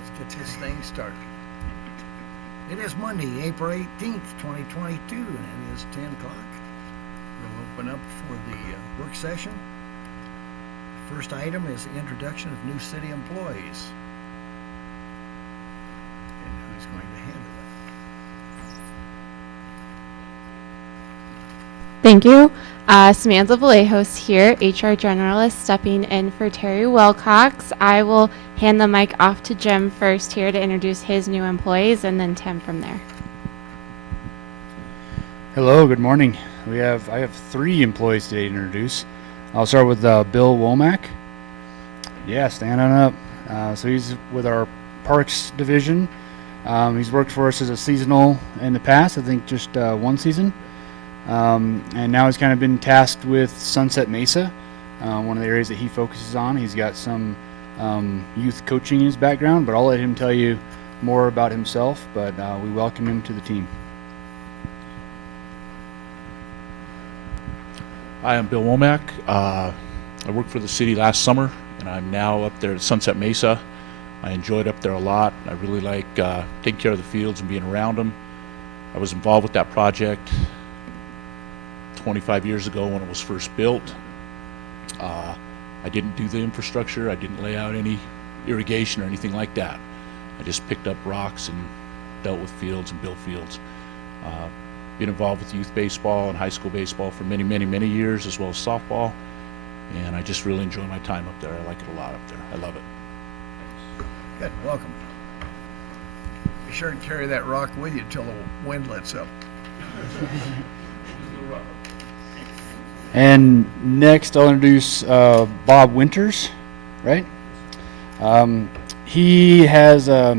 let's get this thing started. It is Monday, April 18th, 2022, and it is 10 o'clock. We'll open up for the work session. First item is the introduction of new city employees. And who's going to handle it? Thank you. Samantha Vallejos here, HR Generalist, stepping in for Terry Wilcox. I will hand the mic off to Jim first here to introduce his new employees, and then Tim from there. Hello, good morning. I have 3 employees today to introduce. I'll start with Bill Womack. Yeah, stand on up. So he's with our Parks division. He's worked for us as a seasonal in the past, I think just one season. And now he's kind of been tasked with Sunset Mesa, one of the areas that he focuses on. He's got some youth coaching in his background, but I'll let him tell you more about himself, but we welcome him to the team. Hi, I'm Bill Womack. I worked for the city last summer, and I'm now up there at Sunset Mesa. I enjoyed up there a lot. I really like taking care of the fields and being around them. I was involved with that project 25 years ago when it was first built. I didn't do the infrastructure. I didn't lay out any irrigation or anything like that. I just picked up rocks and dealt with fields and built fields. Been involved with youth baseball and high school baseball for many, many, many years, as well as softball. And I just really enjoy my time up there. I like it a lot up there. I love it. Good, welcome. Be sure to carry that rock with you till the wind lets up. And next I'll introduce Bob Winters, right? He has a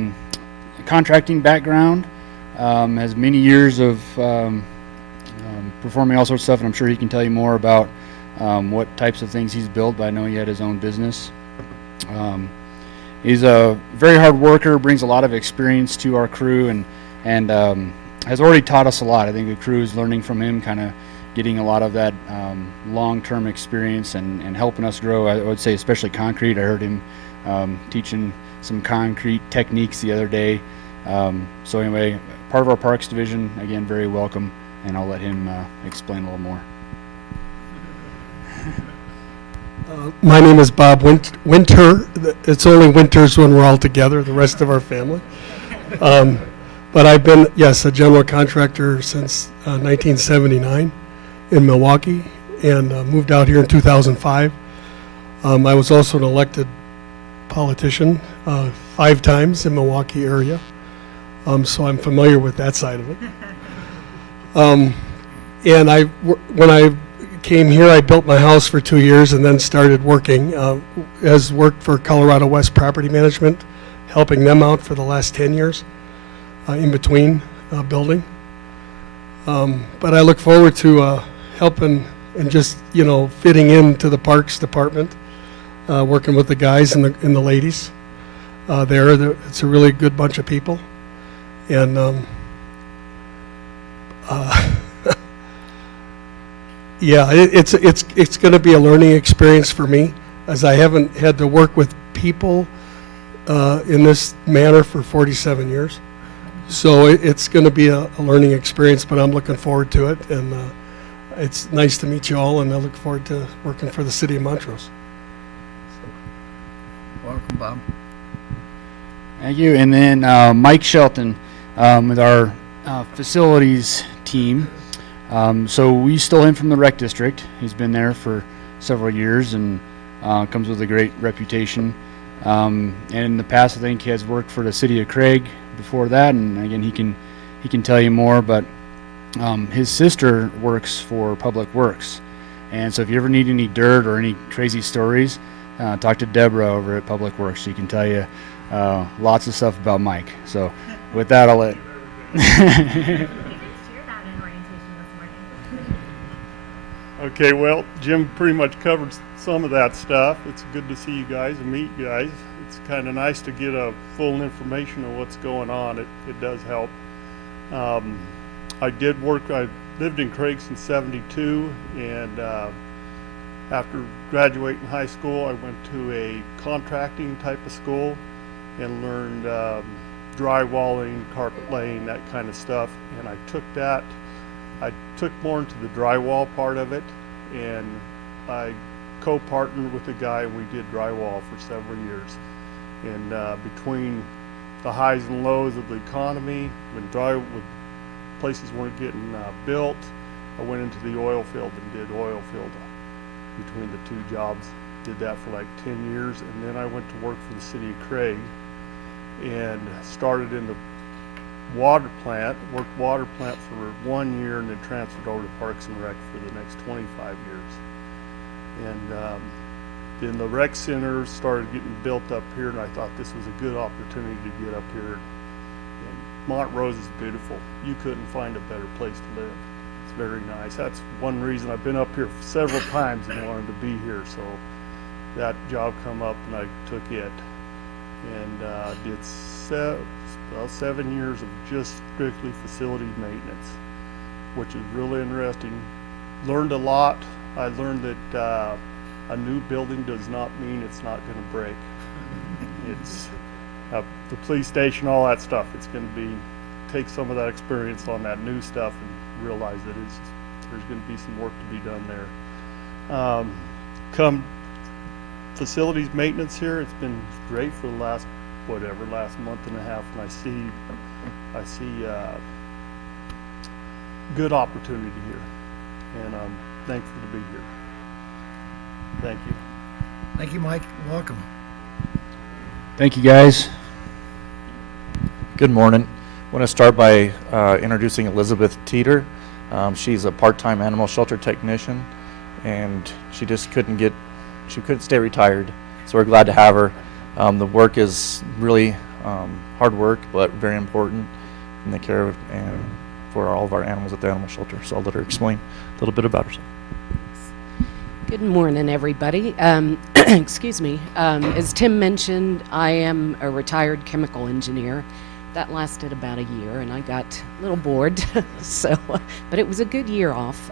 contracting background, has many years of performing all sorts of stuff, and I'm sure he can tell you more about what types of things he's built, but I know he had his own business. He's a very hard worker, brings a lot of experience to our crew, and has already taught us a lot. I think the crew is learning from him, kind of getting a lot of that long-term experience and helping us grow. I would say especially concrete. I heard him teaching some concrete techniques the other day. So anyway, part of our Parks division, again, very welcome, and I'll let him explain a little more. My name is Bob Winter. It's only Winters when we're all together, the rest of our family. But I've been, yes, a general contractor since 1979 in Milwaukee, and moved out here in 2005. I was also an elected politician 5 times in Milwaukee area, so I'm familiar with that side of it. And when I came here, I built my house for 2 years and then started working. Has worked for Colorado West Property Management, helping them out for the last 10 years in between building. But I look forward to helping and just, fitting into the Parks Department, working with the guys and the ladies there. It's a really good bunch of people. And yeah, it's going to be a learning experience for me, as I haven't had to work with people in this manner for 47 years. So it's going to be a learning experience, but I'm looking forward to it. And it's nice to meet you all, and I look forward to working for the city of Montrose. Welcome, Bob. Thank you. And then Mike Shelton with our facilities team. So we stole him from the rec district. He's been there for several years and comes with a great reputation. And in the past, I think he has worked for the city of Craig before that, and again, he can tell you more. But his sister works for Public Works, and so if you ever need any dirt or any crazy stories, talk to Deborah over at Public Works. She can tell you lots of stuff about Mike. So with that, I'll let Okay, well, Jim pretty much covered some of that stuff. It's good to see you guys and meet you guys. It's kind of nice to get a full information of what's going on. It does help. I lived in Craig since '72, and after graduating high school, I went to a contracting type of school and learned drywalling, carpet laying, that kind of stuff. And I took more into the drywall part of it, and I co-partnered with a guy, and we did drywall for several years. And between the highs and lows of the economy, when places weren't getting built, I went into the oil field and did oil field between the two jobs. Did that for like 10 years, and then I went to work for the city of Craig and started in the water plant, worked water plant for 1 year, and then transferred over to Parks and Rec for the next 25 years. And then the rec center started getting built up here, and I thought this was a good opportunity to get up here. And Montrose is beautiful. You couldn't find a better place to live. It's very nice. That's one reason I've been up here several times and wanted to be here. So that job come up, and I took it, and did 7 years of just strictly facility maintenance, which is really interesting. Learned a lot. I learned that a new building does not mean it's not going to break. It's the police station, all that stuff. It's going to be take some of that experience on that new stuff and realize that there's going to be some work to be done there. Come facilities maintenance here, it's been great for the last month and a half, and I see good opportunity here, and I'm thankful to be here. Thank you. Thank you, Mike. Welcome. Thank you, guys. Good morning. I want to start by introducing Elizabeth Teeter. She's a part-time animal shelter technician, and she just couldn't stay retired. So we're glad to have her. The work is really hard work, but very important in the care of and for all of our animals at the animal shelter. So I'll let her explain a little bit about herself. Good morning, everybody. Excuse me. As Tim mentioned, I am a retired chemical engineer. That lasted about a year, and I got a little bored. But it was a good year off.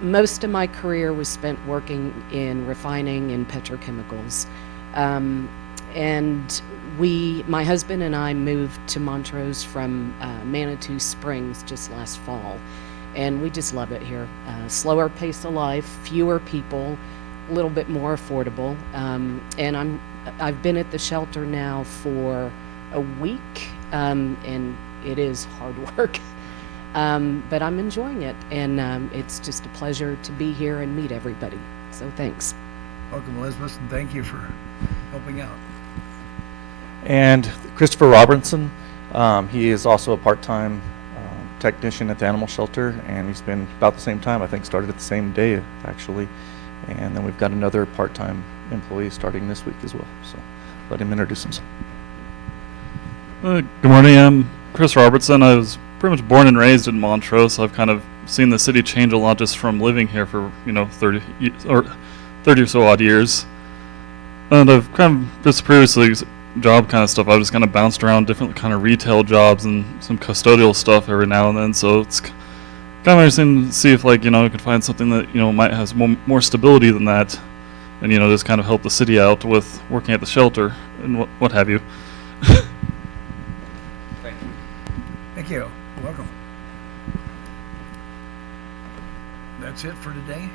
Most of my career was spent working in refining and petrochemicals. And my husband and I moved to Montrose from Manitou Springs just last fall. And we just love it here. Slower pace of life, fewer people, a little bit more affordable. And I've been at the shelter now for a week, and it is hard work. But I'm enjoying it, and it's just a pleasure to be here and meet everybody. So thanks. Welcome, Elizabeth, and thank you for helping out. And Christopher Robertson, he is also a part-time technician at the animal shelter, and he's been about the same time. I think started at the same day, actually. And then we've got another part-time employee starting this week as well. So let him introduce himself. Good morning. I'm Chris Robertson. I was pretty much born and raised in Montrose. I've kind of seen the city change a lot just from living here for 30 or so odd years. And I've kind of just previously job kind of stuff. I just kind of bounced around different kind of retail jobs and some custodial stuff every now and then. So it's kind of interesting to see if I could find something that might have more stability than that, and just kind of help the city out with working at the shelter and what have you. Thank you. Welcome. That's it for today.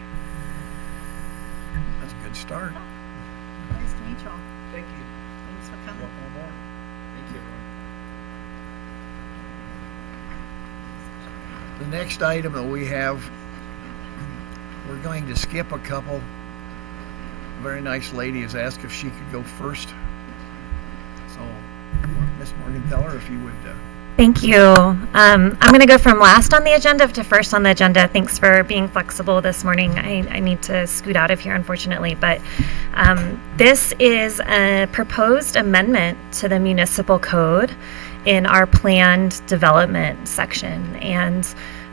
That's a good start. Nice to meet you all. Thank you. Thanks for coming. Thank you. The next item that we have, we're going to skip a couple. A very nice lady has asked if she could go first. So, Miss Morgenthaler, if you would. Thank you. I'm going to go from last on the agenda to first on the agenda. Thanks for being flexible this morning. I need to scoot out of here, unfortunately, but this is a proposed amendment to the municipal code in our planned development section. And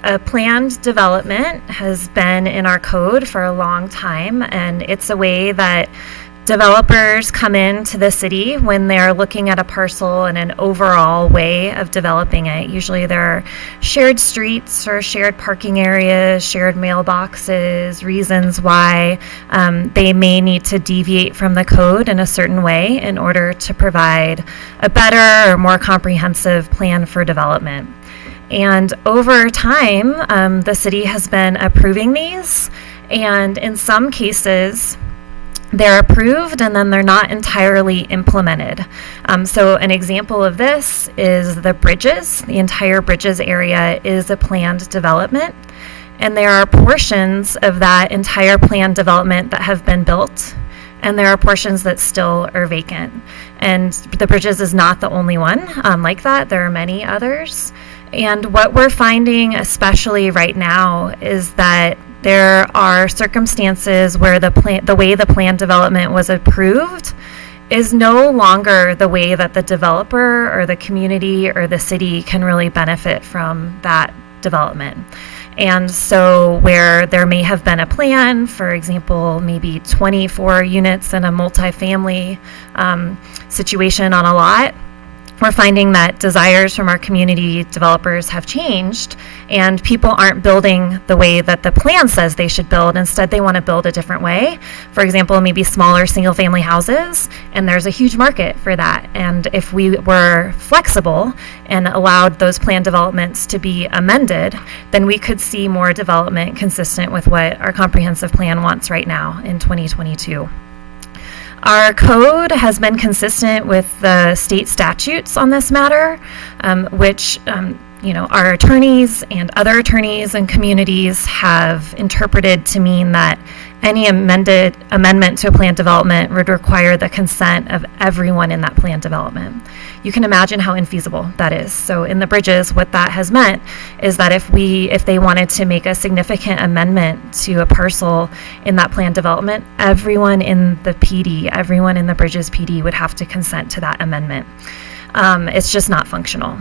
a planned development has been in our code for a long time, and it's a way that Developers come into the city when they're looking at a parcel and an overall way of developing it. Usually there are shared streets or shared parking areas, shared mailboxes, reasons why they may need to deviate from the code in a certain way in order to provide a better or more comprehensive plan for development. And over time, the city has been approving these, and in some cases, they're approved and then they're not entirely implemented. So an example of this is the bridges. The entire bridges area is a planned development, and there are portions of that entire planned development that have been built, and there are portions that still are vacant. And the bridges is not the only one like that. There are many others. And what we're finding, especially right now, is that there are circumstances where the way the plan development was approved is no longer the way that the developer or the community or the city can really benefit from that development. And so where there may have been a plan, for example, maybe 24 units in a multifamily situation on a lot, we're finding that desires from our community developers have changed, and people aren't building the way that the plan says they should build. Instead, they want to build a different way. For example, maybe smaller single-family houses, and there's a huge market for that. And if we were flexible and allowed those plan developments to be amended, then we could see more development consistent with what our comprehensive plan wants right now in 2022. Our code has been consistent with the state statutes on this matter, which our attorneys and other attorneys and communities have interpreted to mean that any amendment to a plan development would require the consent of everyone in that plan development. You can imagine how infeasible that is. So in the bridges, what that has meant is that if they wanted to make a significant amendment to a parcel in that plan development, everyone in the PD, everyone in the bridges PD would have to consent to that amendment. It's just not functional.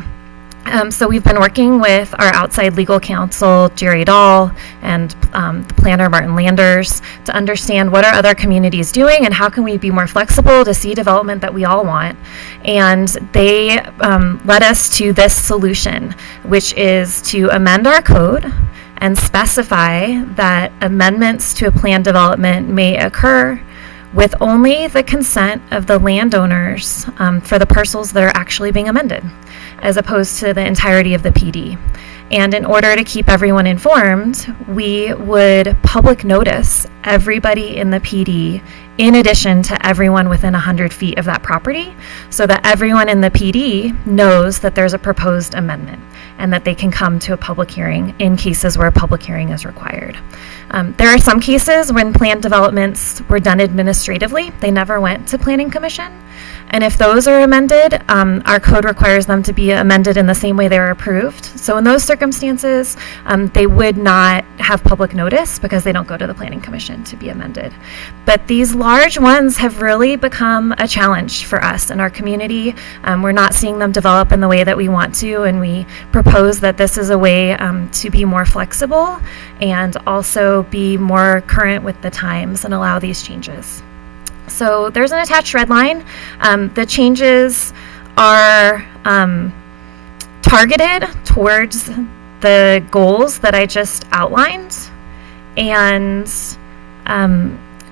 So we've been working with our outside legal counsel, Jerry Dahl, and the planner, Martin Landers, to understand what are other communities doing and how can we be more flexible to see development that we all want. And they led us to this solution, which is to amend our code and specify that amendments to a plan development may occur with only the consent of the landowners for the parcels that are actually being amended, as opposed to the entirety of the PD. And in order to keep everyone informed, we would public notice everybody in the PD in addition to everyone within 100 feet of that property, so that everyone in the PD knows that there's a proposed amendment and that they can come to a public hearing in cases where a public hearing is required. There are some cases when plan developments were done administratively. They never went to Planning Commission. And if those are amended, our code requires them to be amended in the same way they were approved. So in those circumstances, they would not have public notice because they don't go to the Planning Commission to be amended. But these large ones have really become a challenge for us and our community. We're not seeing them develop in the way that we want to, and we propose that this is a way to be more flexible and also be more current with the times and allow these changes. So there's an attached red line. The changes are targeted towards the goals that I just outlined. And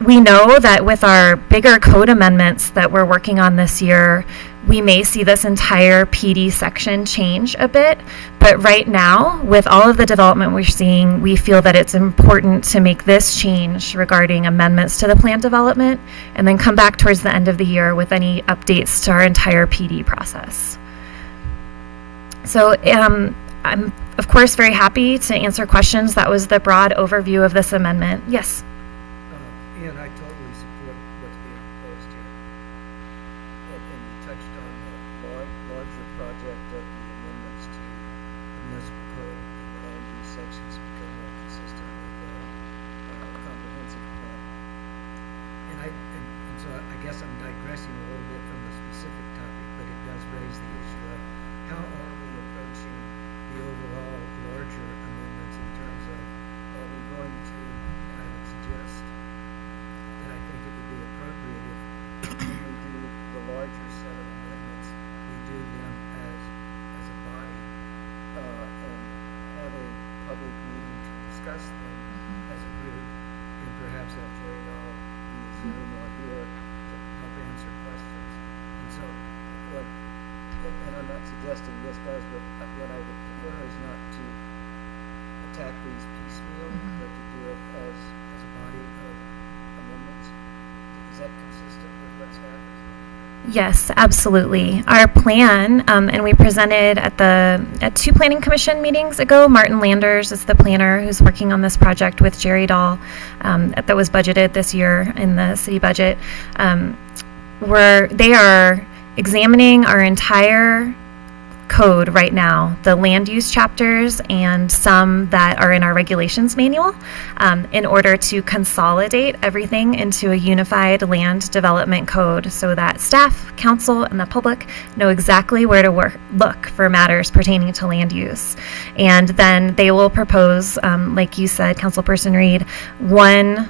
we know that with our bigger code amendments that we're working on this year, we may see this entire PD section change a bit. But right now, with all of the development we're seeing, we feel that it's important to make this change regarding amendments to the plan development and then come back towards the end of the year with any updates to our entire PD process. So I'm, of course, very happy to answer questions. That was the broad overview of this amendment. Yes? And I totally support what's being proposed here. And you touched on the larger project of the amendments to the municipal code and the land use sections become more consistent with the comprehensive plan. And so I guess I'm digressing a little bit from the specific topic, but it does raise the issue of how are we approaching the overall larger amendments in terms of are we going to, I would suggest that I think it would be appropriate if suggesting this does, but what I would prefer is not to attack these piecemeal, but to do it as a body of amendments. Is that consistent with what staff is? Yes, absolutely. Our plan, and we presented at 2 planning commission meetings ago. Martin Landers is the planner who's working on this project with Jerry Dahl, that was budgeted this year in the city budget. They are examining our entire code right now, the land use chapters and some that are in our regulations manual, in order to consolidate everything into a unified land development code so that staff, council, and the public know exactly where to look for matters pertaining to land use. And then they will propose, like you said, Councilperson Reed, one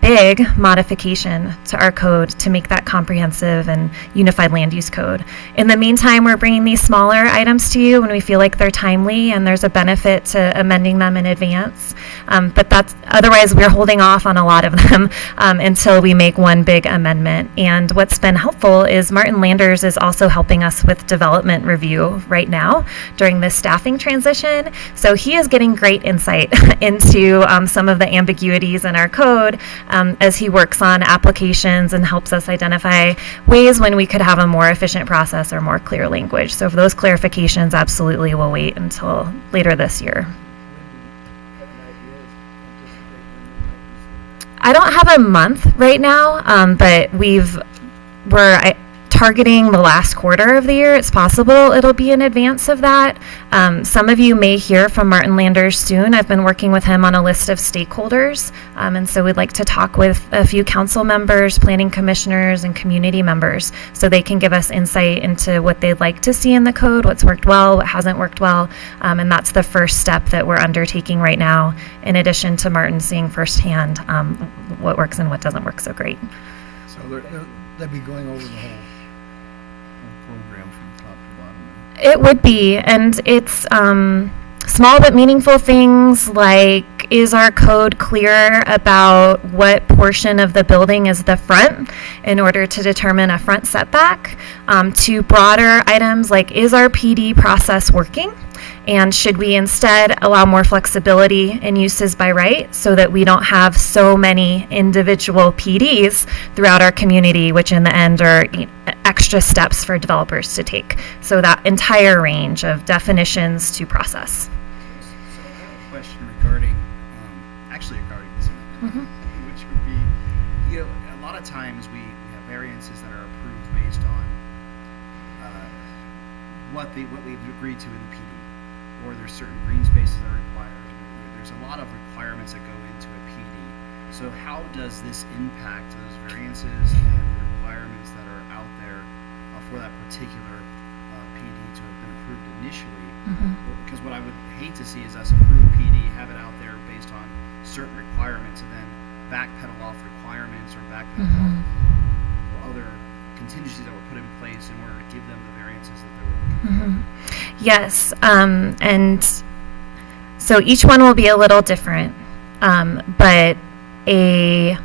big modification to our code to make that comprehensive and unified land use code. In the meantime, we're bringing these smaller items to you when we feel like they're timely and there's a benefit to amending them in advance. But otherwise we're holding off on a lot of them until we make one big amendment. And what's been helpful is Martin Landers is also helping us with development review right now during this staffing transition. So he is getting great insight into some of the ambiguities in our code as he works on applications and helps us identify ways when we could have a more efficient process or more clear language. So for those clarifications, absolutely we'll wait until later this year. I don't have a month right now, but we're targeting the last quarter of the year. It's possible it'll be in advance of that. Some of you may hear from Martin Landers soon. I've been working with him on a list of stakeholders, and so we'd like to talk with a few council members, planning commissioners, and community members so they can give us insight into what they'd like to see in the code, what's worked well, what hasn't worked well, and that's the first step that we're undertaking right now, in addition to Martin seeing firsthand what works and what doesn't work so great. So they'll be going over the whole program from top to bottom. It would be, and it's small but meaningful things like, is our code clear about what portion of the building is the front in order to determine a front setback, to broader items like, is our PD process working? And should we instead allow more flexibility in uses by right so that we don't have so many individual PDs throughout our community, which in the end are extra steps for developers to take. So that entire range of definitions to process. So I have a question regarding this amendment, which would be, a lot of times we have variances that are approved based on what we've agreed to in the PD. Or there's certain green spaces that are required. There's a lot of requirements that go into a PD. So how does this impact those variances and requirements that are out there for that particular PD to have been approved initially? Because what I would hate to see is us approve a PD, have it out there based on certain requirements, and then backpedal off requirements or backpedal off other contingencies that were put in place in order to give them the variances that they were looking for. Yes, and so each one will be a little different, but a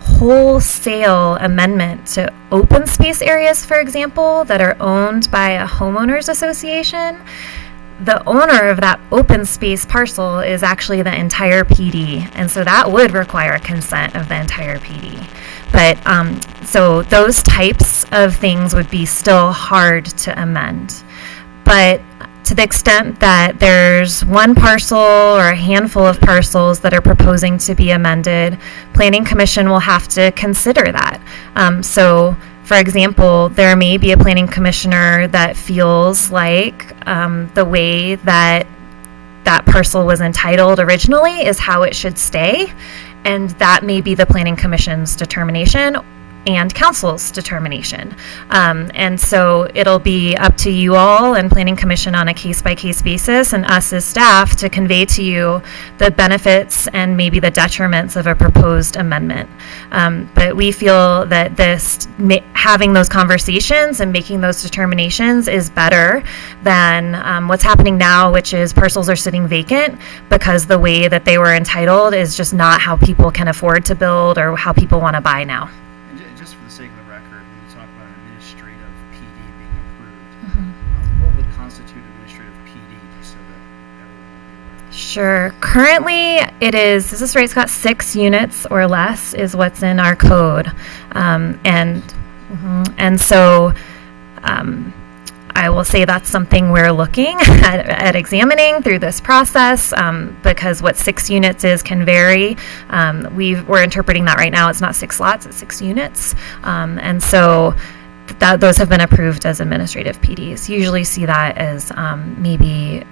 wholesale amendment to open space areas, for example, that are owned by a homeowners association, the owner of that open space parcel is actually the entire PD, and so that would require consent of the entire PD. But so those types of things would be still hard to amend. But to the extent that there's one parcel or a handful of parcels that are proposing to be amended, Planning Commission will have to consider that. So, for example, there may be a planning commissioner that feels like the way that that parcel was entitled originally is how it should stay, and that may be the Planning Commission's determination and council's determination. And so it'll be up to you all and Planning Commission on a case-by-case basis and us as staff to convey to you the benefits and maybe the detriments of a proposed amendment. But we feel that having those conversations and making those determinations is better than what's happening now, which is parcels are sitting vacant because the way that they were entitled is just not how people can afford to build or how people want to buy now. Just for the sake of the record, when you talk about an administrative PD being approved, what Sure. Currently, it is, is this right, Scott? 6 units or less is what's in our code. And so I will say that's something we're looking at examining through this process, because what 6 units is can vary. We're interpreting that right now. It's not 6 lots, it's 6 units. And so those have been approved as administrative PDs. Usually see that as maybe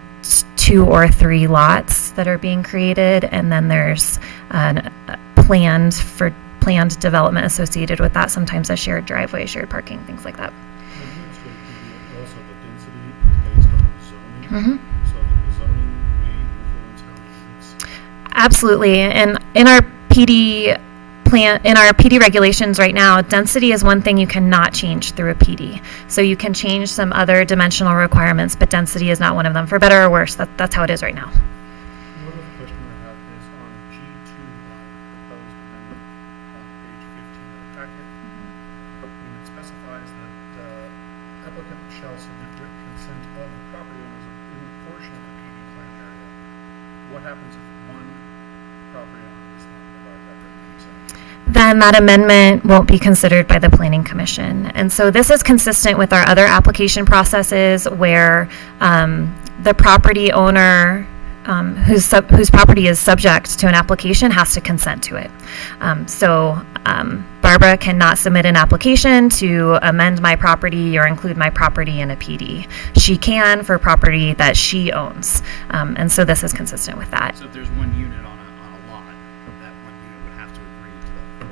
2 or 3 lots that are being created, and then there's planned development associated with that, sometimes a shared driveway, shared parking, things like that. Also, the density is based on zoning, so that the zoning may influence how many units. Absolutely, and in our PD regulations right now, density is one thing you cannot change through a PD. So you can change some other dimensional requirements, but density is not one of them, for better or worse. That's how it is right now. One other question I have is on G2, proposed amendment on page 15 of the packet. And it specifies that applicant shall submit written consent of the property owners in a portion of the PD plan area. What happens if one property owner does not provide that written consent? Then that amendment won't be considered by the Planning Commission. And so this is consistent with our other application processes where the property owner whose property is subject to an application has to consent to it. So Barbara cannot submit an application to amend my property or include my property in a PD. She can for property that she owns. And so this is consistent with that. So if there's one unit on a lot, that one unit would have to agree to the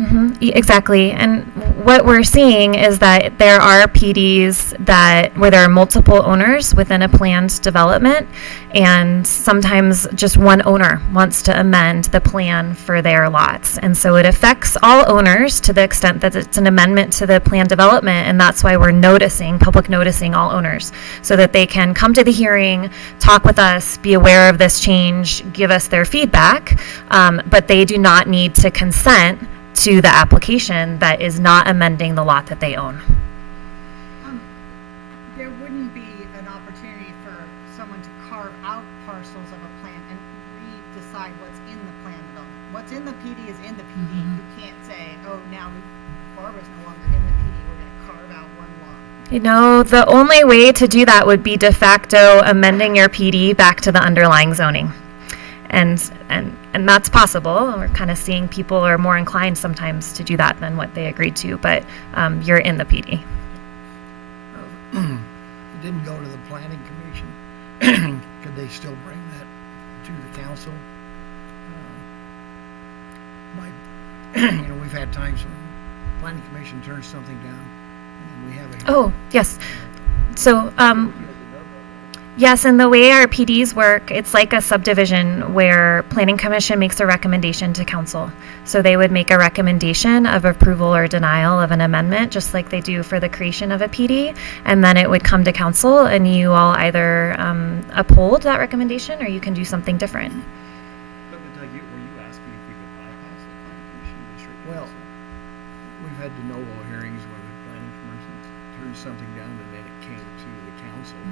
whole lot. Exactly. And what we're seeing is that there are PDs where there are multiple owners within a planned development, and sometimes just one owner wants to amend the plan for their lots. And so it affects all owners to the extent that it's an amendment to the planned development, and that's why we're public noticing all owners, so that they can come to the hearing, talk with us, be aware of this change, give us their feedback, but they do not need to consent to the application that is not amending the lot that they own. There wouldn't be an opportunity for someone to carve out parcels of a plan and re-decide what's in the plan development. What's in the PD is in the PD. You can't say, oh, now Barbara's no longer in the PD, we're gonna carve out one lot. You know, the only way to do that would be de facto amending your PD back to the underlying zoning. And that's possible. We're kind of seeing people are more inclined sometimes to do that than what they agreed to, but you're in the PD. It didn't go to the Planning Commission. Could they still bring that to the council? We've had times when the Planning Commission turns something down, and we have a Oh, yes. So, yes, and the way our PDs work, it's like a subdivision where Planning Commission makes a recommendation to council. So they would make a recommendation of approval or denial of an amendment, just like they do for the creation of a PD, and then it would come to council, and you all either uphold that recommendation or you can do something different. But Doug, were you asking if we could bypass the Planning Commission district? Well, we've had de novo hearings when the Planning Commission turned something down, and then it came to the council.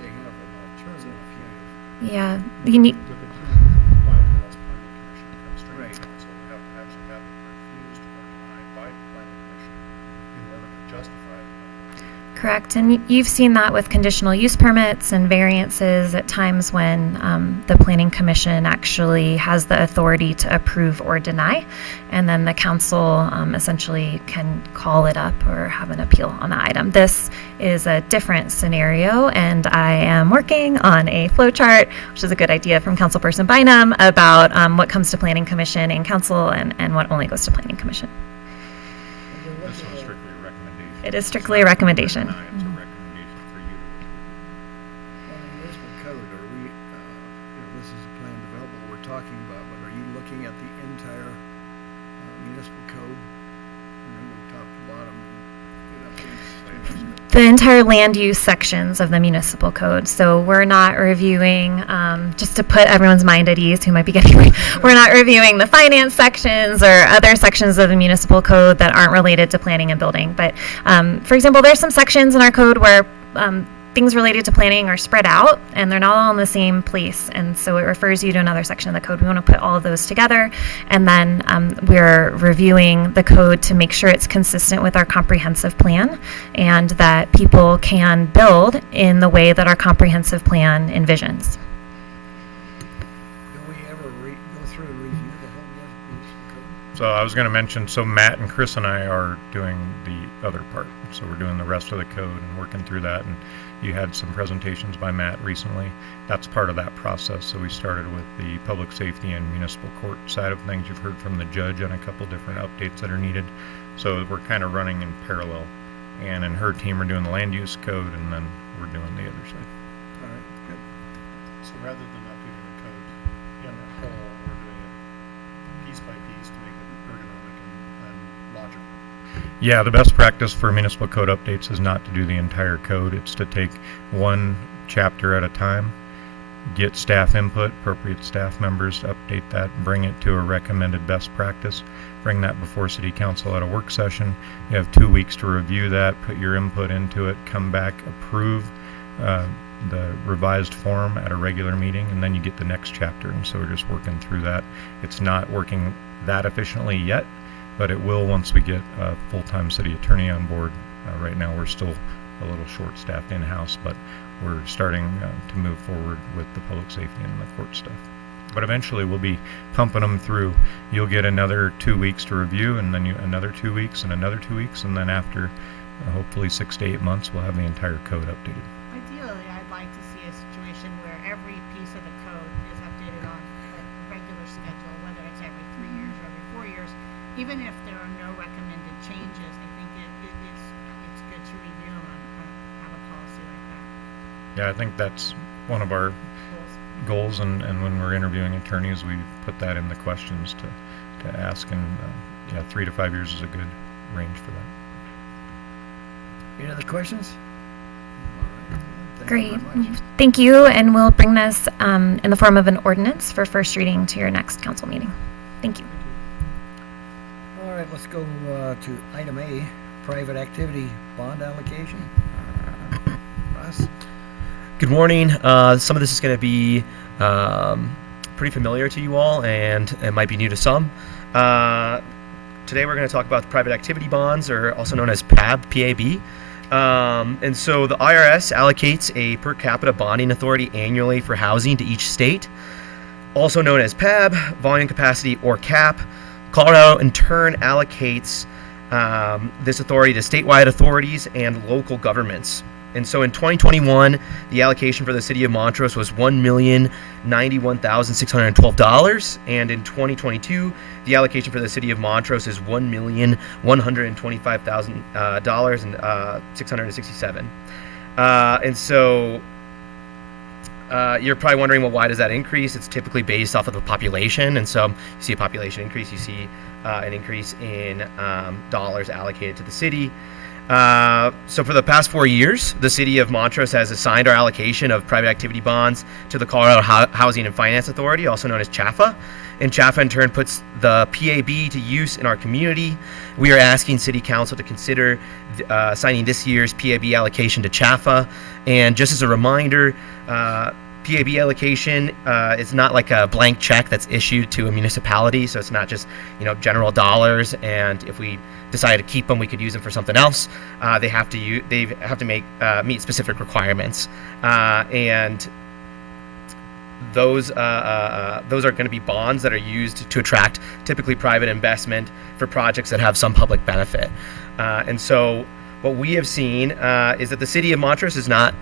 They have an alternative. Yeah, you need. To continue bypass planning commission and come straight Right. to council, we have to actually have it refused or denied by the planning commission in order to justify it. Correct, and you've seen that with conditional use permits and variances at times when the Planning Commission actually has the authority to approve or deny, and then the council essentially can call it up or have an appeal on the item. This is a different scenario, and I am working on a flow chart, which is a good idea from Councilperson Bynum, about what comes to Planning Commission and council and what only goes to Planning Commission. This is strictly a recommendation. It is strictly a recommendation. It's a recommendation for you. On the municipal code, are we, this is planned development we're talking about, but are you looking at the entire municipal code? Remember top to bottom? The entire land use sections of the municipal code. So we're not reviewing, just to put everyone's mind at ease who might be getting, we're not reviewing the finance sections or other sections of the municipal code that aren't related to planning and building. But for example, there's some sections in our code where things related to planning are spread out and they're not all in the same place. And so it refers you to another section of the code. We want to put all of those together. And then we're reviewing the code to make sure it's consistent with our comprehensive plan and that people can build in the way that our comprehensive plan envisions. Do we ever go through and review the whole municipal code? So I was going to mention, so Matt and Chris and I are doing the other part. So we're doing the rest of the code and working through that. And you had some presentations by Matt recently. That's part of that process. So we started with the public safety and municipal court side of things. You've heard from the judge on a couple different updates that are needed. So we're kind of running in parallel. Ann and her team are doing the land use code, and then we're doing the other side. All right, good. So rather than updating the code in a whole, we're doing it piece by piece to make it ergonomic and logical. Yeah, the best practice for municipal code updates is not to do the entire code. It's to take one chapter at a time, get staff input, appropriate staff members to update that, bring it to a recommended best practice, bring that before City Council at a work session. You have 2 weeks to review that, put your input into it, come back, approve the revised form at a regular meeting, and then you get the next chapter. And so we're just working through that. It's not working that efficiently yet, but it will once we get a full-time city attorney on board. Right now we're still a little short-staffed in-house, but we're starting to move forward with the public safety and the court stuff. But eventually we'll be pumping them through. You'll get another 2 weeks to review, and then another 2 weeks, and another 2 weeks, and then after hopefully 6 to 8 months, we'll have the entire code updated. Ideally, I'd like to see a situation where every piece of the code is updated on a regular schedule, whether it's every 3 years or every 4 years. Even if there are no recommended changes, I think it's good to review them and have a policy like that. Yeah, I think that's one of our goals, and when we're interviewing attorneys, we put that in the questions to ask, and 3 to 5 years is a good range for that. Any other questions? All right. Thank Great. you very much. Thank you. And we'll bring this in the form of an ordinance for first reading to your next council meeting. Thank you. All right, let's go to item A, private activity bond allocation. Russ? Good morning. Some of this is going to be pretty familiar to you all, and it might be new to some. Today we're going to talk about the private activity bonds, or also known as PAB, P-A-B. And so the IRS allocates a per capita bonding authority annually for housing to each state, also known as PAB, volume capacity, or CAP. Colorado, in turn, allocates this authority to statewide authorities and local governments. And so in 2021, the allocation for the city of Montrose was $1,091,612, and in 2022, the allocation for the city of Montrose is $1,125,667. And so you're probably wondering, well, why does that increase? It's typically based off of the population, and so you see a population increase, you see an increase in dollars allocated to the city. So for the past 4 years, the city of Montrose has assigned our allocation of private activity bonds to the Colorado Housing and Finance Authority, also known as CHAFA. And CHAFA in turn puts the PAB to use in our community. We are asking City Council to consider assigning this year's PAB allocation to CHAFA. And just as a reminder, PAB allocation is not like a blank check that's issued to a municipality, so it's not just general dollars, and if we decide to keep them, we could use them for something else. They have to meet specific requirements, and those are going to be bonds that are used to attract typically private investment for projects that have some public benefit. And so what we have seen is that the city of Montrose has not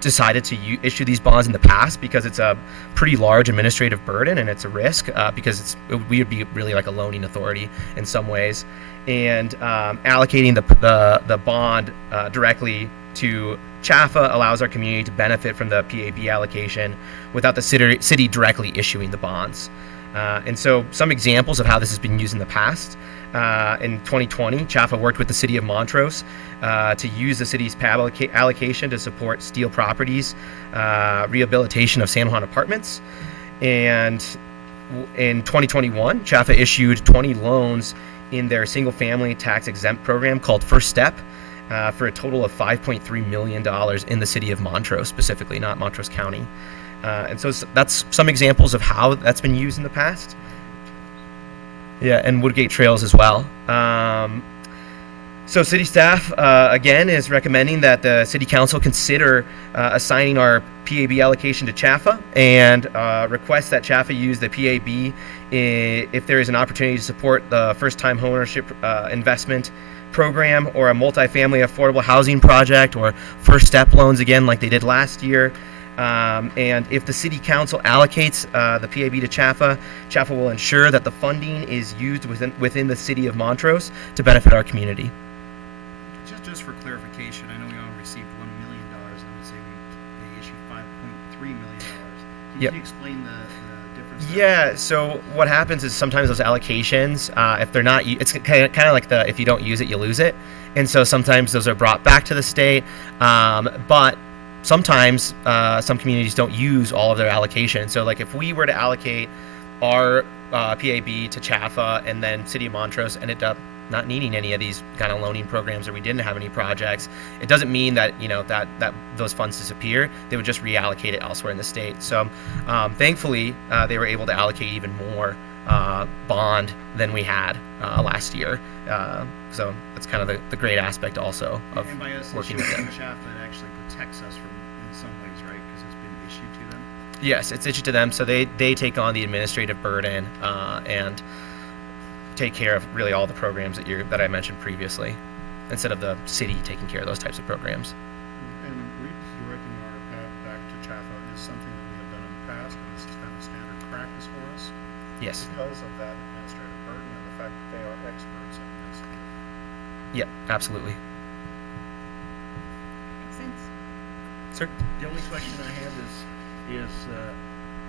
decided to issue these bonds in the past because it's a pretty large administrative burden, and it's a risk because we would be really like a loaning authority in some ways, and allocating the bond directly to CHAFA allows our community to benefit from the PAB allocation without the city directly issuing the bonds. And so some examples of how this has been used in the past. In 2020, CHAFA worked with the city of Montrose to use the city's PAB allocation to support Steel Properties rehabilitation of San Juan apartments. And in 2021, CHAFA issued 20 loans in their single-family tax-exempt program called First Step. for a total of $5.3 million in the city of Montrose specifically, not Montrose County. And so that's some examples of how that's been used in the past. Yeah, and Woodgate Trails as well. So city staff, again, is recommending that the city council consider assigning our PAB allocation to CHAFA and request that CHAFA use the PAB if there is an opportunity to support the first-time homeownership investment program or a multifamily affordable housing project or first step loans again like they did last year. And if the city council allocates the PAB to CHAFA, CHAFA will ensure that the funding is used within the city of Montrose to benefit our community. Just for clarification, I know we all received $1 million, and I would say they issued $5.3 million. Can you explain the difference? Yeah, so what happens is sometimes those allocations, if they're not, it's kind of like if you don't use it, you lose it. And so sometimes those are brought back to the state, but sometimes some communities don't use all of their allocation. So like if we were to allocate our PAB to CHAFA and then City of Montrose ended up not needing any of these kind of loaning programs, or we didn't have any projects, it doesn't mean that that those funds disappear. They would just reallocate it elsewhere in the state. So thankfully they were able to allocate even more bond than we had last year. So that's kind of the great aspect also of and by us working with them. CHAFA, it actually protects us from in some ways, right? Because it's been issued to them. Yes, it's issued to them, so they take on the administrative burden and take care of really all the programs that I mentioned previously, instead of the city taking care of those types of programs. And redirecting our path back to CHAFA is something that we have done in the past, and this is kind of standard practice for us. Yes. Because of that administrative burden and the fact that they are experts in this. Yeah, absolutely. Makes sense. Sir? The only question I have is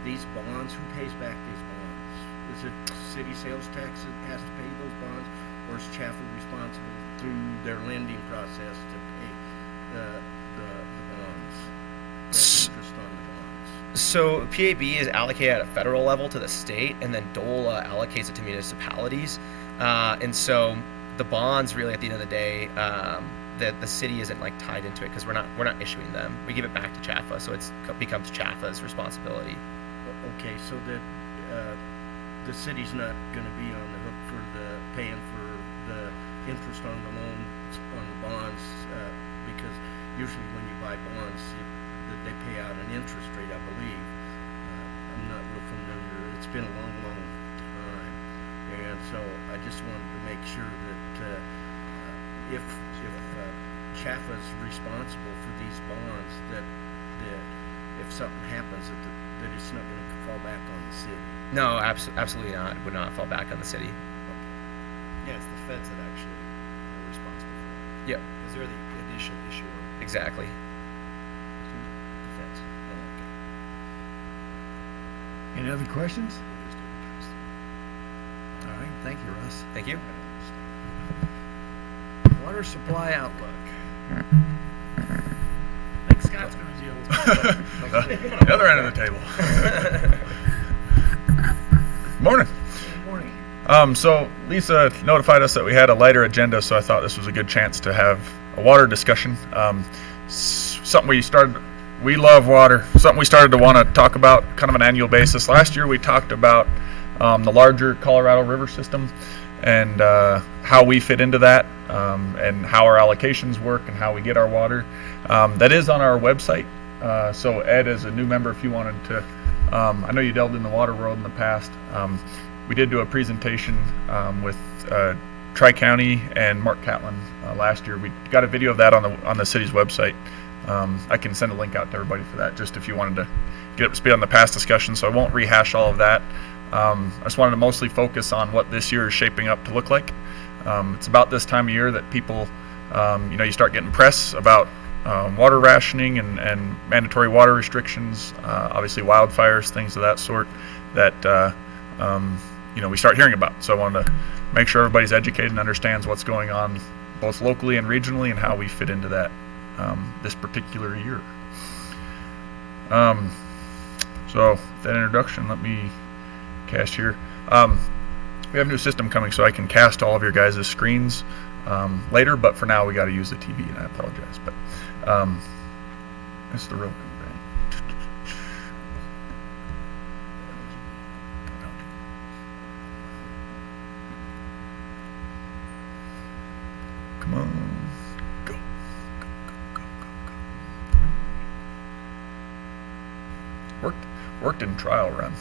these bonds, who pays back these bonds? Is it city sales tax that has to pay those bonds, or is CHAFA responsible through their lending process to pay the bonds, the interest on the bonds? So PAB is allocated at a federal level to the state, and then DOLA allocates it to municipalities. And so the bonds, really, at the end of the day, the city isn't like tied into it because we're not issuing them. We give it back to CHAFA, so it becomes CHAFA's responsibility. Okay, so that the city's not going to be on the hook for paying for the interest on the loans on the bonds, because usually when you buy bonds, that they pay out an interest rate, I believe. I'm not real familiar. It's been a long time, and so I just wanted to make sure that if CHAFA is responsible for these bonds, that if something happens, that it's not going to fall back on the city. No, absolutely not. It would not fall back on the city. Yeah, it's the feds that actually are responsible for it. Yep. Because they're the initial issuer. Exactly. The feds. Oh, okay. Any other questions? All right, thank you, Russ. Thank you. Water supply outlook. I think Scott's going to deal with The other end of the table. Morning. Good morning. So Lisa notified us that we had a lighter agenda, so I thought this was a good chance to have a water discussion. Something we love water, something we started to want to talk about kind of an annual basis. Last year we talked about the larger Colorado River system and how we fit into that, and how our allocations work and how we get our water. That is on our website. So Ed, as a new member, if you wanted to, I know you delved in the water world in the past. We did do a presentation with Tri-County and Mark Catlin last year. We got a video of that on the city's website. I can send a link out to everybody for that, just if you wanted to get up to speed on the past discussion. So I won't rehash all of that. I just wanted to mostly focus on what this year is shaping up to look like. It's about this time of year that people, you start getting press about water rationing and mandatory water restrictions, obviously wildfires, things of that sort that we start hearing about. So I wanted to make sure everybody's educated and understands what's going on both locally and regionally and how we fit into that this particular year. So with that introduction, let me cast here. We have a new system coming, so I can cast all of your guys' screens later, but for now we got to use the TV, and I apologize. But this is the real thing. Come on, go. Worked in trial run.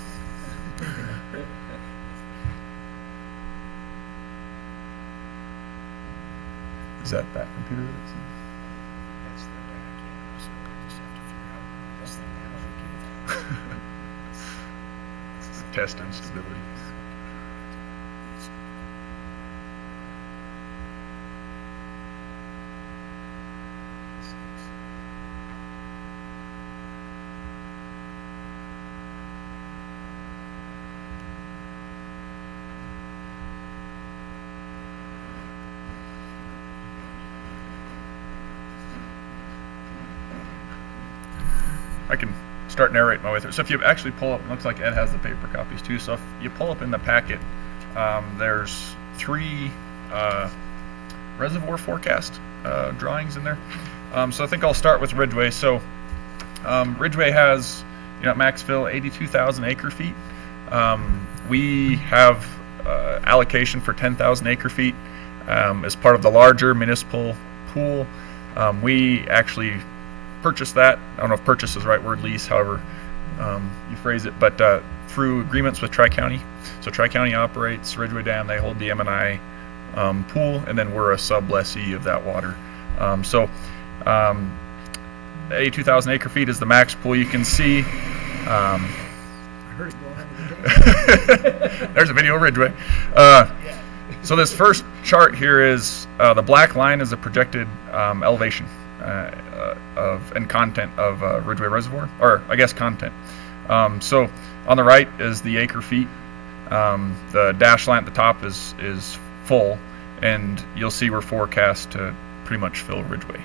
Is that computer? That's the back end, so we just have to figure out this thing how to give. Test instability. I can start narrating my way through. So if you actually pull up, it looks like Ed has the paper copies too. So if you pull up in the packet, there's 3 reservoir forecast drawings in there. So I think I'll start with Ridgway. So Ridgway has, at Maxville, 82,000 acre feet. We have allocation for 10,000 acre feet as part of the larger municipal pool. We actually purchase that. I don't know if purchase is the right word, lease, however you phrase it, but through agreements with Tri-County. So Tri-County operates Ridgway Dam, they hold the M&I pool, and then we're a sub-lessee of that water. 82,000 acre feet is the max pool. You can see I heard it go ahead. there's a video of Ridgway. So this first chart here is the black line is the projected elevation and content of Ridgway Reservoir, or I guess content. So on the right is the acre feet. The dash line at the top is full, and you'll see we're forecast to pretty much fill Ridgway,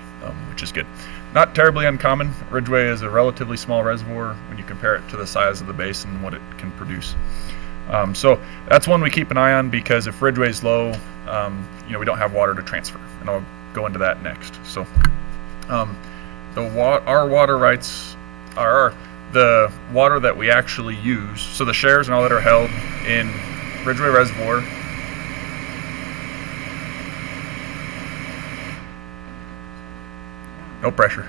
which is good. Not terribly uncommon. Ridgway is a relatively small reservoir when you compare it to the size of the basin and what it can produce. So that's one we keep an eye on, because if Ridgway's low, we don't have water to transfer, and I'll go into that next. So our water rights are the water that we actually use. So the shares and all that are held in Ridgway Reservoir. No pressure.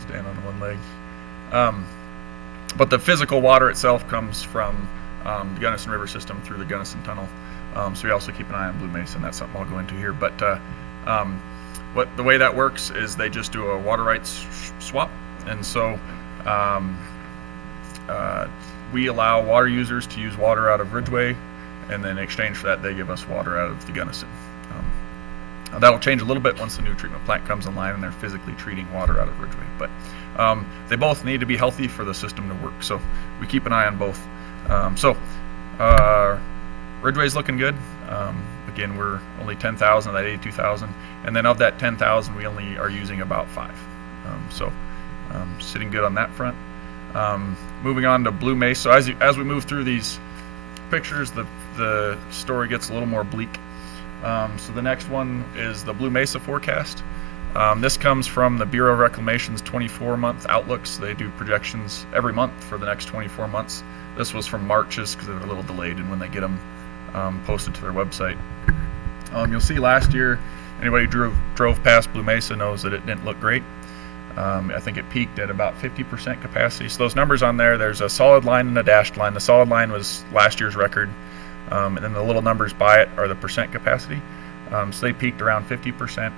Stand on one leg. But the physical water itself comes from the Gunnison River system through the Gunnison Tunnel. So we also keep an eye on Blue Mesa, and that's something I'll go into here. But the way that works is they just do a water rights swap, and so we allow water users to use water out of Ridgway, and then in exchange for that, they give us water out of the Gunnison. That'll change a little bit once the new treatment plant comes online and they're physically treating water out of Ridgway. But they both need to be healthy for the system to work, so we keep an eye on both. Ridgway's looking good. Again, we're only 10,000 of that 82,000, and then of that 10,000, we only are using about 5. Sitting good on that front. Moving on to Blue Mesa. So as we move through these pictures, the story gets a little more bleak. So the next one is the Blue Mesa forecast. This comes from the Bureau of Reclamation's 24-month outlooks. They do projections every month for the next 24 months. This was from March's because they're a little delayed in when they get them posted to their website. You'll see last year, anybody who drove past Blue Mesa knows that it didn't look great. I think it peaked at about 50% capacity. So those numbers on there, there's a solid line and a dashed line. The solid line was last year's record, and then the little numbers by it are the percent capacity. So they peaked around 50%.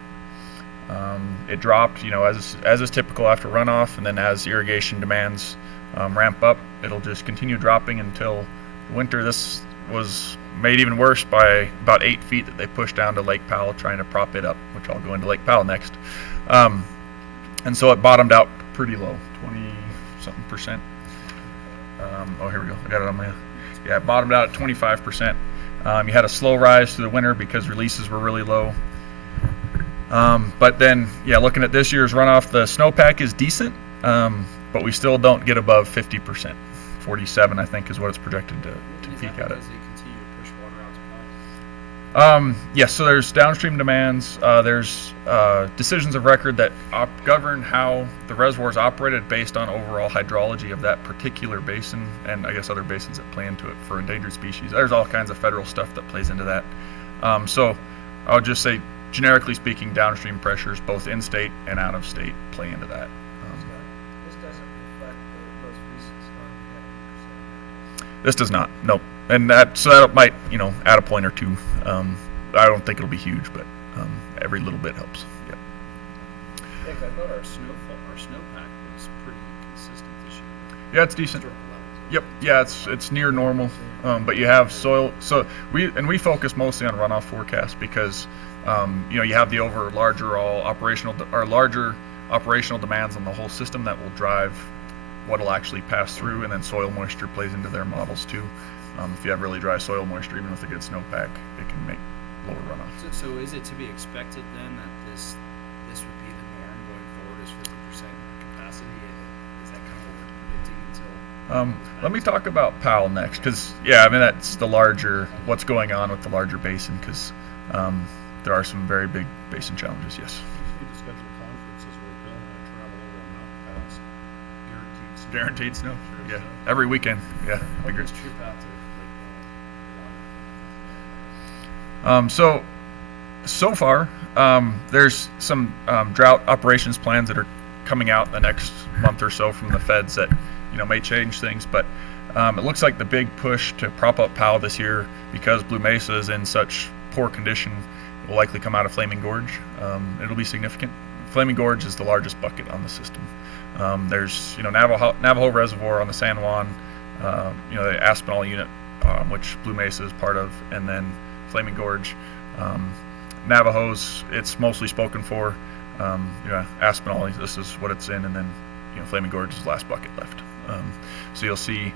It dropped, as is typical after runoff, and then as irrigation demands ramp up, it'll just continue dropping until winter. This was made even worse by about 8 feet that they pushed down to Lake Powell trying to prop it up, which I'll go into Lake Powell next. And so it bottomed out pretty low, 20-something%. Here we go. I got it on my... Yeah, it bottomed out at 25%. You had a slow rise through the winter because releases were really low. But then, looking at this year's runoff, the snowpack is decent, but we still don't get above 50%. 47, I think, is what it's projected to peak out at. Because they continue to push water out to Powell? Yes, so there's downstream demands. There's decisions of record that govern how the reservoir is operated based on overall hydrology of that particular basin, and I guess other basins that play into it for endangered species. There's all kinds of federal stuff that plays into that. So I would just say, generically speaking, downstream pressures, both in-state and out-of-state, play into that. This doesn't reflect the most recent storm. This does not, nope. And that might, add a point or two. I don't think it'll be huge, but every little bit helps. Yep. Yeah, 'cause I thought our snowpack was pretty consistent this year. Yeah, it's decent. Yep. Yeah, it's near normal. But you have soil. So we focus mostly on runoff forecasts because you have the larger operational demands on the whole system that will drive what will actually pass through, and then soil moisture plays into their models too. If you have really dry soil moisture, even with a good snowpack, it can make lower runoff. So is it to be expected then that this would be the norm going forward, is 50% capacity? Is that kind of what we're predicting until? Let me talk about Powell next, because that's the larger, what's going on with the larger basin, because there are some very big basin challenges. Yes. We need to schedule conferences where Bill and I travel over and not pass Guaranteed snow. Sure. Yeah, every weekend. Yeah, be great. Trip out to So far, there's some drought operations plans that are coming out in the next month or so from the feds that may change things, but it looks like the big push to prop up Powell this year, because Blue Mesa is in such poor condition, will likely come out of Flaming Gorge. It'll be significant. Flaming Gorge is the largest bucket on the system. There's Navajo Reservoir on the San Juan, the Aspinall unit, which Blue Mesa is part of, and then Flaming Gorge. Navajo's, it's mostly spoken for. Aspinall, this is what it's in, and then Flaming Gorge is the last bucket left. So you'll see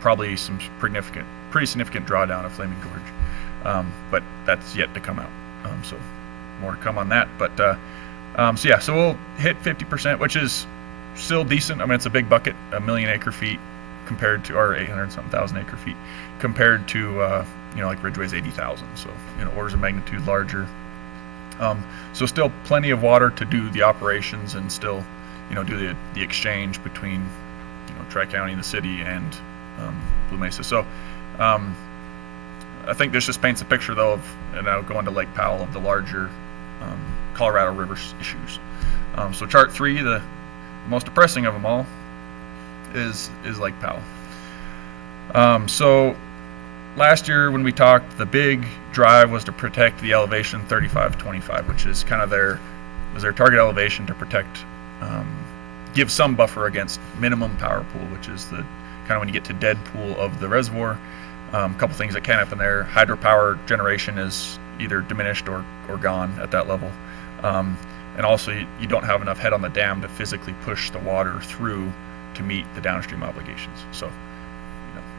probably some pretty significant drawdown of Flaming Gorge, but that's yet to come out. So more to come on that. But so we'll hit 50%, which is still decent. I mean, it's a big bucket, 1 million acre feet compared to, or 800-something thousand acre feet compared to like Ridgeway's 80,000. So orders of magnitude larger. So still plenty of water to do the operations and still do the exchange between Tri-County, the city, and Blue Mesa. So I think this just paints a picture, though, of, and I'll go into Lake Powell, of the larger Colorado River issues. So chart 3, the most depressing of them all, is Lake Powell. So last year when we talked, the big drive was to protect the elevation 35-25, which is kind of their target elevation to protect, give some buffer against minimum power pool, which is the kind of when you get to dead pool of the reservoir. A couple things that can happen there. Hydropower generation is either diminished or gone at that level. And also you don't have enough head on the dam to physically push the water through to meet the downstream obligations. So,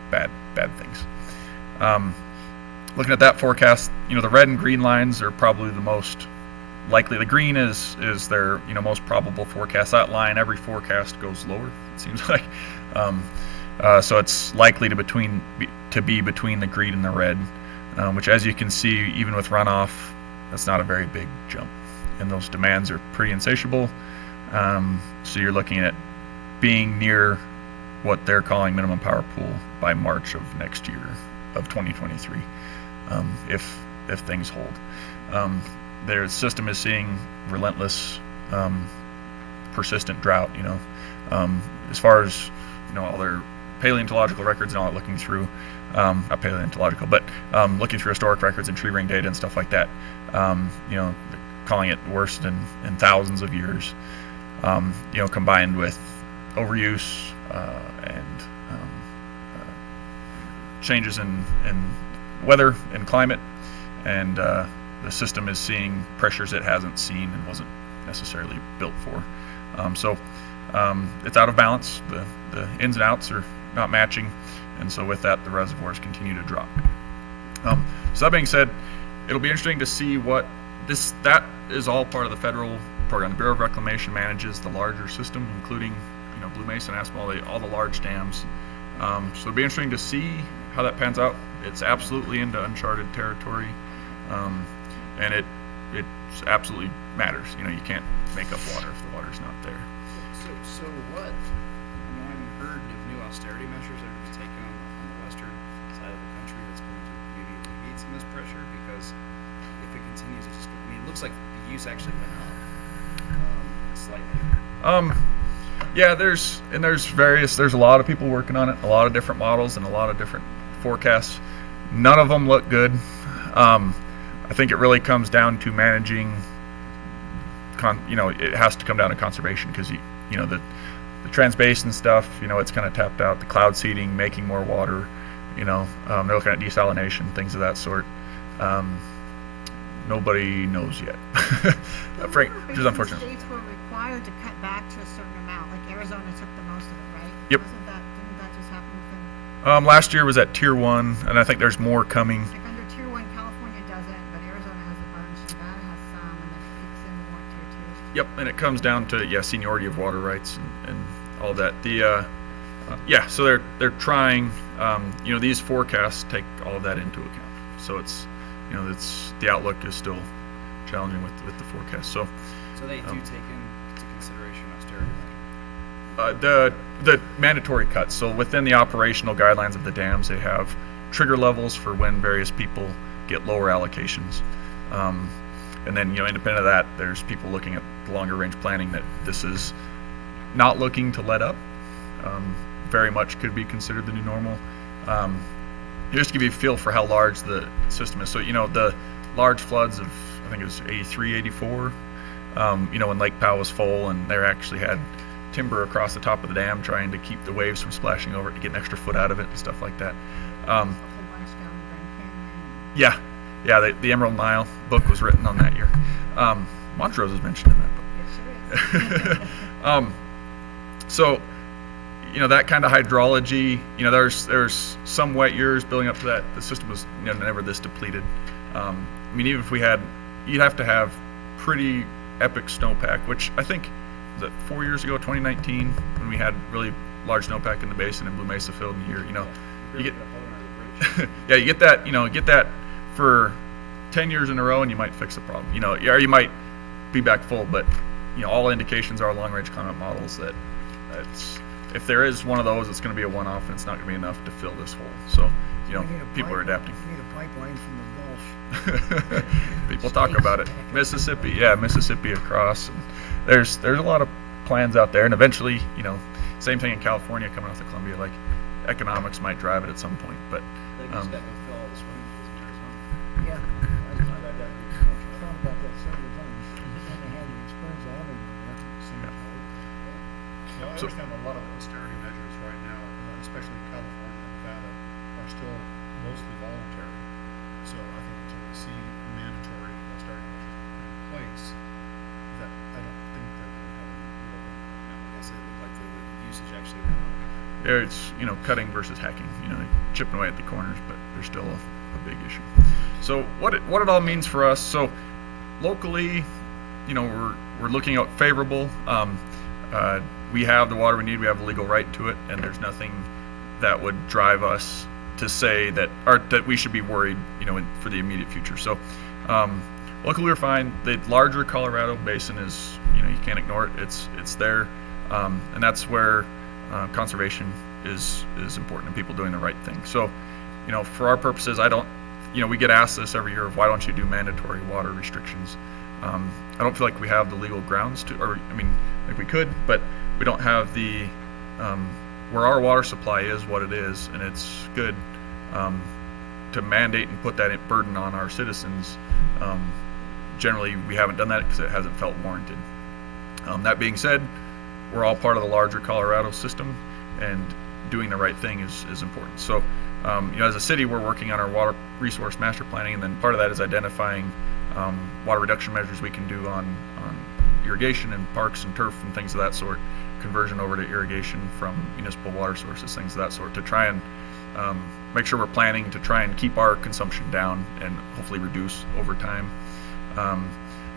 bad things. Looking at that forecast, the red and green lines are probably the most likely. The green is their most probable forecast. That line, every forecast goes lower, it seems like. So it's likely to be between the green and the red, which, as you can see, even with runoff, that's not a very big jump. And those demands are pretty insatiable. So you're looking at being near what they're calling minimum power pool by March of next year, of 2023, if things hold. Their system is seeing relentless, persistent drought. As far as all their paleontological records and all that, looking through, not paleontological, but looking through historic records and tree ring data and stuff like that, they're calling it worse in thousands of years. Combined with overuse and changes in weather and climate, and the system is seeing pressures it hasn't seen and wasn't necessarily built for. So it's out of balance. The ins and outs are not matching, and so with that, the reservoirs continue to drop. So that being said, it'll be interesting to see what that is all part of the federal program. The Bureau of Reclamation manages the larger system, including Blue Mesa and Aspinall, all the large dams. So it'll be interesting to see how that pans out. It's absolutely into uncharted territory, and it absolutely matters. You know, you can't make up water if the water's not there. So what? You know, I've heard of new austerity measures that are going to be taken on the western side of the country that's going to maybe alleviate some of this pressure, because if it continues, it's just, I mean, it looks like the use actually went up slightly. Yeah, there's a lot of people working on it, a lot of different models and a lot of different forecasts. None of them look good. I think it really comes down to managing. It has to come down to conservation, because the trans-basin stuff, it's kind of tapped out. The cloud seeding, making more water, they're looking at desalination, things of that sort. Nobody knows yet, which is unfortunate. States were required to cut back to a certain amount, like Arizona took the most of it, right? Yep. Didn't that just happen within? Last year was at Tier 1, and I think there's more coming. Like under Tier 1, California doesn't, but Arizona has a bunch, Nevada has some, and then it kicks in more Tier 2. Yep, and it comes down to seniority of water rights and all that. So they're trying. These forecasts take all of that into account. So it's the outlook is still challenging with the forecast. So they do take into consideration austerity. The mandatory cuts. So within the operational guidelines of the dams, they have trigger levels for when various people get lower allocations. And then, independent of that, there's people looking at the longer range planning that this is not looking to let up. Very much could be considered the new normal. Just to give you a feel for how large the system is. So, the large floods of, I think it was 83, 84, when Lake Powell was full, and they actually had timber across the top of the dam trying to keep the waves from splashing over it to get an extra foot out of it and stuff like that. Yeah, the Emerald Nile book was written on that year. Montrose is mentioned in that book. So, that kind of hydrology, there's some wet years building up to that. The system was never this depleted. Even if we had, you'd have to have pretty epic snowpack, which I think, was that 4 years ago, 2019, when we had really large snowpack in the basin in Blue Mesa filled in the year, you get, you get that for 10 years in a row, and you might fix the problem. Or you might be back full, but all indications are long-range climate models that if there is one of those, it's going to be a one-off, and it's not going to be enough to fill this hole. So, people are adapting. We need a pipeline from the Gulf. People talk about it. Mississippi across. And there's a lot of plans out there, and eventually, same thing in California coming off the Columbia. Like, economics might drive it at some point, but. They just got to fill all the swimming pools in Arizona. Yeah, I read that. I thought about that several times. And they had the experience of having that swimming pool. I understand a lot of austerity measures right now, especially in California and Nevada, are still mostly voluntary. So I think until we see mandatory austerity measures in place, that I don't think they're going to have a real impact. I said it looked like the usage actually went up. Yeah, it's cutting versus hacking. Chipping away at the corners, but there's still a big issue. So what it all means for us. So locally, we're looking out favorable. We have the water we need. We have the legal right to it, and there's nothing that would drive us to say that we should be worried, for the immediate future. So locally we're fine. The larger Colorado basin is, you can't ignore it. It's there, and that's where conservation is important and people doing the right thing. So, for our purposes, we get asked this every year of why don't you do mandatory water restrictions? I don't feel like we have the legal grounds to, like we could, but we don't have the, where our water supply is what it is, and it's good to mandate and put that burden on our citizens. Generally, we haven't done that because it hasn't felt warranted. That being said, we're all part of the larger Colorado system, and doing the right thing is important. So, as a city, we're working on our water resource master planning, and then part of that is identifying water reduction measures we can do on irrigation and parks and turf and things of that sort, conversion over to irrigation from municipal water sources, things of that sort, to try and make sure we're planning to try and keep our consumption down and hopefully reduce over time.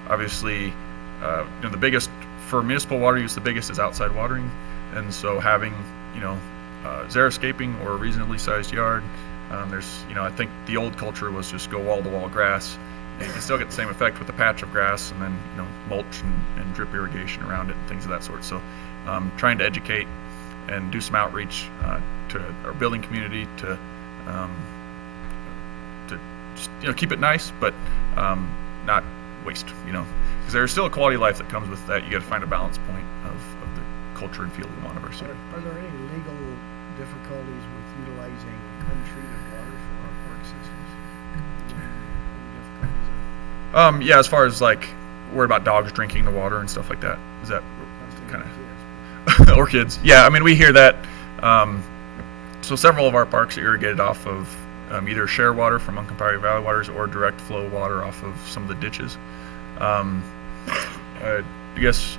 Obviously, the biggest, for municipal water use, the biggest is outside watering, and so having, xeriscaping or a reasonably sized yard. There's, I think the old culture was just go wall-to-wall grass. And you can still get the same effect with a patch of grass and then, mulch and drip irrigation around it and things of that sort. So trying to educate and do some outreach to our building community to just, keep it nice, but not waste, because there's still a quality of life that comes with that. You got to find a balance point of the culture and feel we want of our city. Are there any legal difficulties with utilizing untreated water for our park systems? Yeah, as far as like worried about dogs drinking the water and stuff like that. Is that kind of or kids? Yeah, I mean we hear that. So several of our parks are irrigated off of either share water from Uncomparative Valley Waters or direct flow water off of some of the ditches. I guess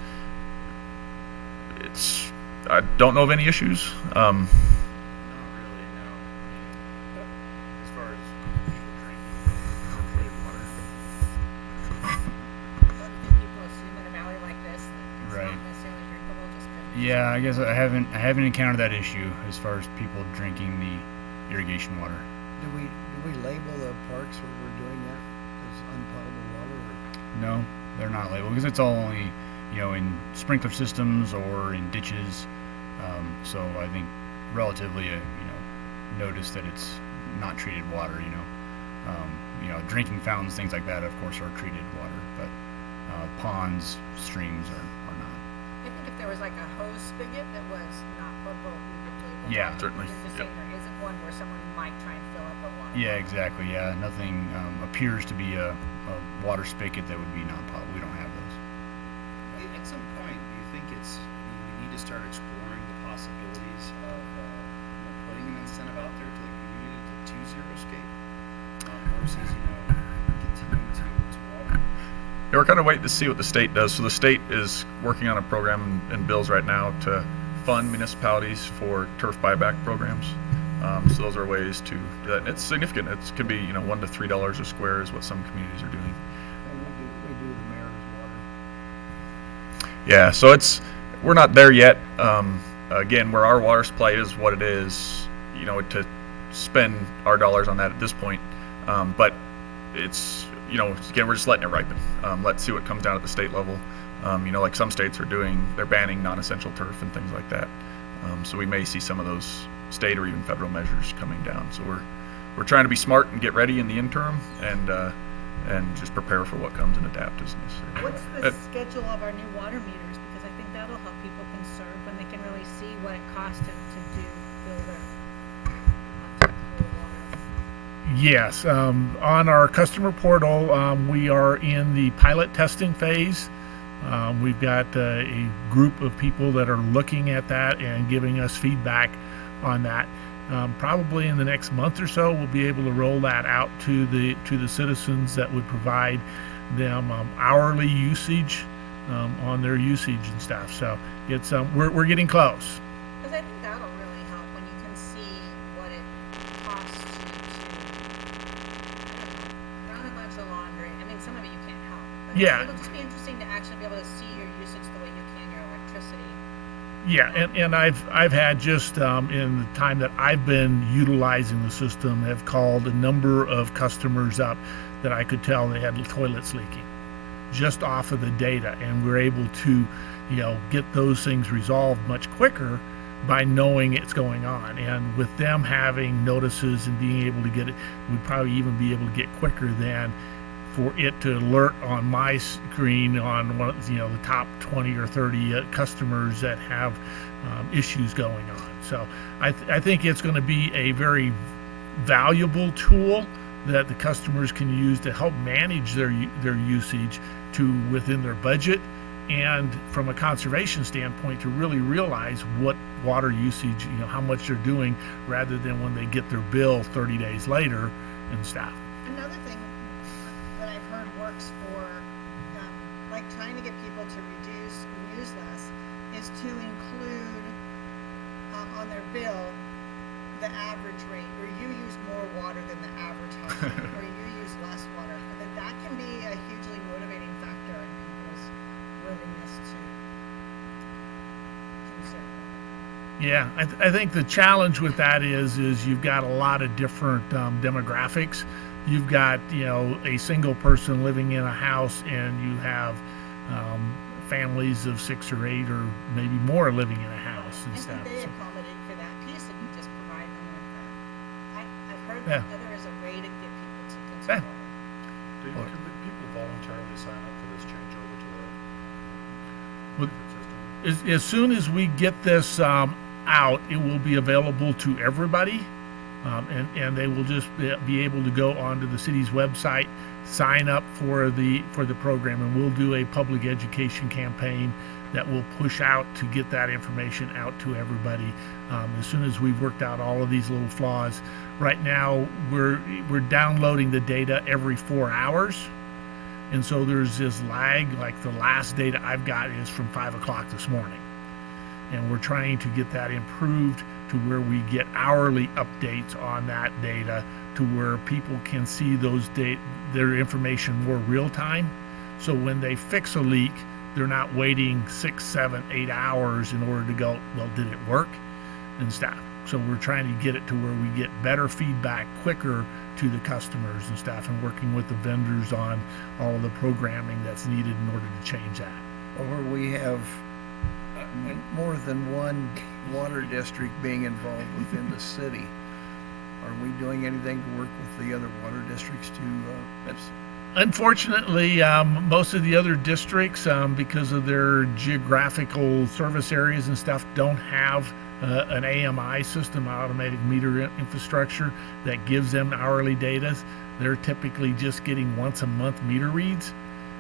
I don't know of any issues. Not really, no. As far as people drinking untreated water. People assume in a valley like this that it's Right. not necessarily drinkable just 'cause Yeah, I guess I haven't encountered that issue as far as people drinking the irrigation water. Do we label the parks where we're doing that as unpotable water? Or? No, they're not labeled because it's all only, in sprinkler systems or in ditches. So I think relatively, notice that it's not treated water. Drinking fountains, things like that, of course, are treated water, but ponds, streams are not. I think if there was like a hose spigot that was not potable, we could label Yeah, that. certainly. Just Yep. saying there isn't one where someone might try and fill up a water. Yeah, exactly. Yeah, nothing appears to be a water spigot that would be non-potable. We don't have those. At some point, do you think we need to start exploring the possibilities of putting an incentive out there to the community to zero-scape versus, continuing to water? Yeah, we're kind of waiting to see what the state does. So the state is working on a program and bills right now to fund municipalities for turf buyback programs. So those are ways to do that. And it's significant. It can be, $1 to $3 a square is what some communities are doing. And we do the mayor's water. Yeah, so we're not there yet. Again, where our water supply is what it is, to spend our dollars on that at this point. But it's, again, we're just letting it ripen. Let's see what comes down at the state level. Like some states they're banning non-essential turf and things like that. So we may see some of those state or even federal measures coming down. So we're trying to be smart and get ready in the interim and just prepare for what comes and adapt as necessary. What's the schedule of our new water meters? Because I think that'll help people conserve when they can really see what it costs to fill their water. Yes, on our customer portal, we are in the pilot testing phase. We've got a group of people that are looking at that and giving us feedback on that. Probably in the next month or so, we'll be able to roll that out to the citizens that would provide them hourly usage on their usage and stuff. So it's we're getting close. Because I think that'll really help when you can see what it costs you to, run a bunch of laundry. I mean, some of it you can't help. But Yeah. it'll just be interesting to actually be able to see your usage the way you can your electricity. Yeah, and I've had just in the time that I've been utilizing the system, have called a number of customers up that I could tell they had toilets leaking just off of the data, and we're able to, get those things resolved much quicker by knowing it's going on. And with them having notices and being able to get it, we'd probably even be able to get quicker than for it to alert on my screen on one of the top 20 or 30 customers that have issues going on. So I think it's going to be a very valuable tool that the customers can use to help manage their usage to within their budget, and from a conservation standpoint to really realize what water usage, how much they're doing, rather than when they get their bill 30 days later and stuff. Another thing that I've heard works for, like trying to get people to reduce or use less, is to include on their bill the average rate, where you use more water than the average household, or you use less water. That can be a hugely motivating factor in people's willingness to conserve. Yeah, I think the challenge with that is you've got a lot of different demographics. You've got, you know, a single person living in a house, and you have families of 6 or 8 or maybe more living in a house and I stuff. think they So, accommodate for that piece if you just provide them with I've heard Yeah. that there is a way to get people to Yeah. control. Do can people voluntarily sign up for this changeover to the Well, system? as soon as we get this out, it will be available to everybody, and they will just be able to go onto the city's website, sign up for the program, and we'll do a public education campaign that will push out to get that information out to everybody as soon as we've worked out all of these little flaws. Right now, we're downloading the data every 4 hours. And so there's this lag, like the last data I've got is from 5 o'clock this morning. And we're trying to get that improved to where we get hourly updates on that data, to where people can see their information more real time. So when they fix a leak, they're not waiting 6, 7, 8 hours in order to go, well, did it work? And stuff. So we're trying to get it to where we get better feedback quicker to the customers and stuff, and working with the vendors on all of the programming that's needed in order to change that. Or we have more than one water district being involved within the city. Are we doing anything to work with the other water districts to, Unfortunately, most of the other districts, because of their geographical service areas and stuff, don't have an AMI system, automatic meter infrastructure, that gives them hourly data. They're typically just getting once a month meter reads,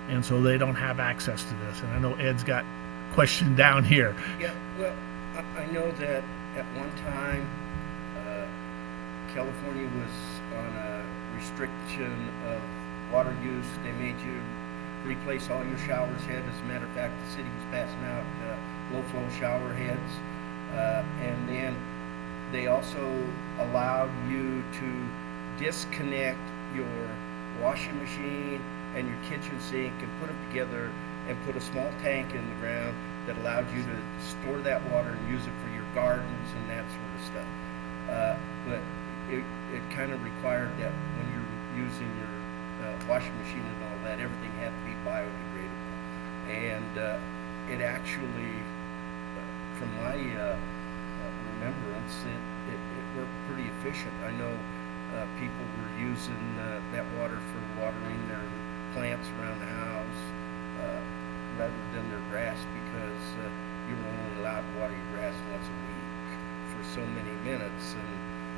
and so they don't have access to this. And I know Ed's got a question down here. Yeah, well, I know that at one time, California was on a restriction of water use. They made you replace all your showers head. As a matter of fact, the city was passing out low flow shower heads. And then they also allowed you to disconnect your washing machine and your kitchen sink and put them together and put a small tank in the ground that allowed you to store that water and use it for your gardens and that sort of stuff. But it kind of required that when you're using your washing machine and all that, everything had to be biodegradable. And it actually, from my remembrance, it worked pretty efficient. I know people were using that water for watering their plants around the house rather than their grass, because you were only allowed to water your grass once a week for so many minutes. And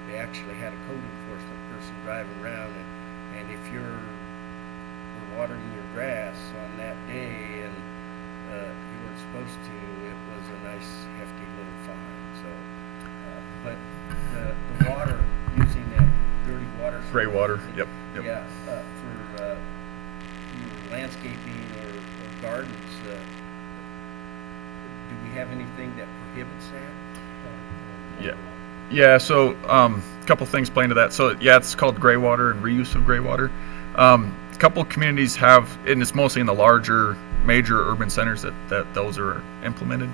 they actually had a code enforcement person driving around, and if you're watering your grass on that day and you weren't supposed to, it was a nice hefty little fine. So, but the water, using that dirty water, Gray water, yep. yeah, for your landscaping or gardens, do we have anything that prohibits that? Yeah. Yeah, so a couple things play into that. So yeah, it's called gray water and reuse of gray water. A couple of communities have, and it's mostly in the larger major urban centers that those are implemented.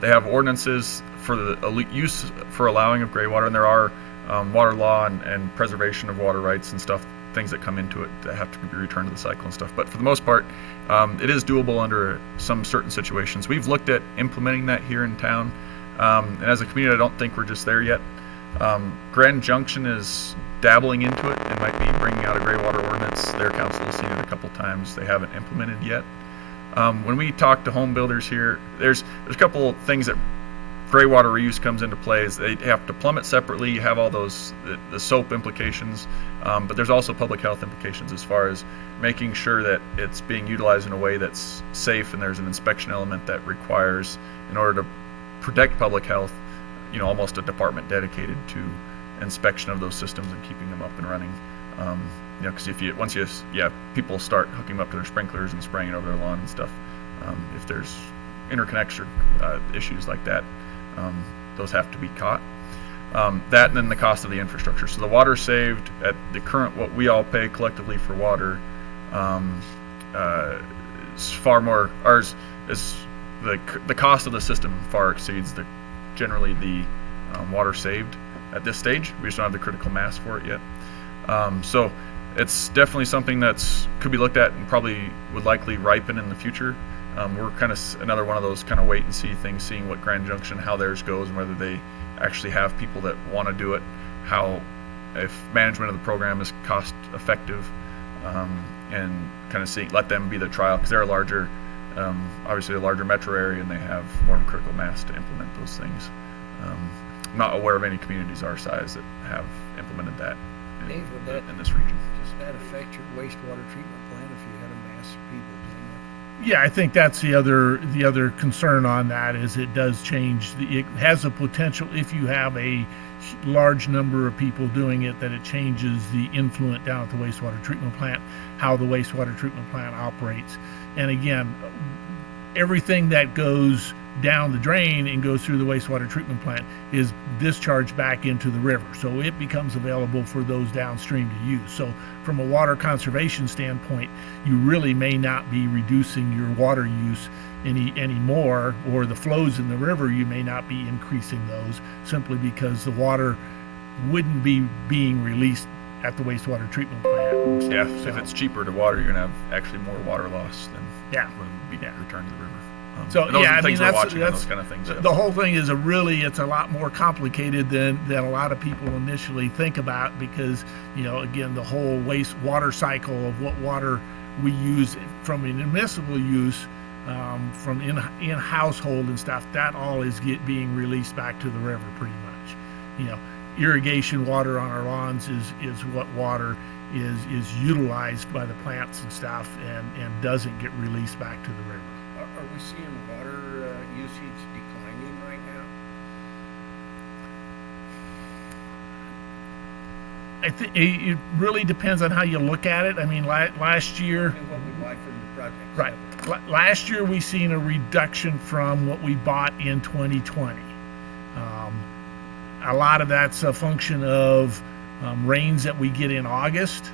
They have ordinances for the use for allowing of gray water, and there are water law and preservation of water rights and stuff, things that come into it that have to be returned to the cycle and stuff. But for the most part, it is doable under some certain situations. We've looked at implementing that here in town. And as a community, I don't think we're just there yet. Grand Junction is dabbling into it and might be bringing out a gray water ordinance. Their council has seen it a couple times. They haven't implemented yet. When we talk to home builders here, there's a couple things that gray water reuse comes into play. Is they have to plumb it separately. You have all those the soap implications, but there's also public health implications as far as making sure that it's being utilized in a way that's safe, and there's an inspection element that requires, in order to protect public health, almost a department dedicated to inspection of those systems and keeping them up and running. Because once people start hooking them up to their sprinklers and spraying it over their lawn and stuff, if there's interconnects or issues like that, those have to be caught. That and then the cost of the infrastructure. So the water saved at the current, what we all pay collectively for water, is far more. Ours is the cost of the system far exceeds the generally the water saved at this stage. We just don't have the critical mass for it yet. So it's definitely something that's could be looked at and probably would likely ripen in the future. We're kind of another one of those kind of wait and see things, seeing what Grand Junction, how theirs goes, and whether they actually have people that want to do it, how if management of the program is cost effective, and kind of let them be the trial, because they're a larger, obviously a larger metro area, and they have more of a critical mass to implement those things. I'm not aware of any communities our size that have implemented that Dave, would that, in this region. does that affect your wastewater treatment plant if you had a mass of people doing that? Yeah, I think that's the other concern on that is it does change. It has a potential, if you have a large number of people doing it, that it changes the influence down at the wastewater treatment plant, how the wastewater treatment plant operates. And again, everything that goes down the drain and goes through the wastewater treatment plant is discharged back into the river. So it becomes available for those downstream to use. So from a water conservation standpoint, you really may not be reducing your water use anymore, or the flows in the river, you may not be increasing those, simply because the water wouldn't be being released at the wastewater treatment plant. Yeah, if it's cheaper to water, you're gonna have actually more water loss than would be returned to the river. So and those yeah, are I the mean things we're that's watching on those kind of things. the whole thing is it's a lot more complicated than a lot of people initially think about, because again, the whole wastewater cycle of what water we use from a municipal use, from in household and stuff, that all is being released back to the river pretty much. Irrigation water on our lawns is what water is utilized by the plants and stuff, and doesn't get released back to the river. Are we seeing water usage declining right now? I think it really depends on how you look at it. I mean, last year, And what we buy from the project. right? Last year we seen a reduction from what we bought in 2020. A lot of that's a function of rains that we get in August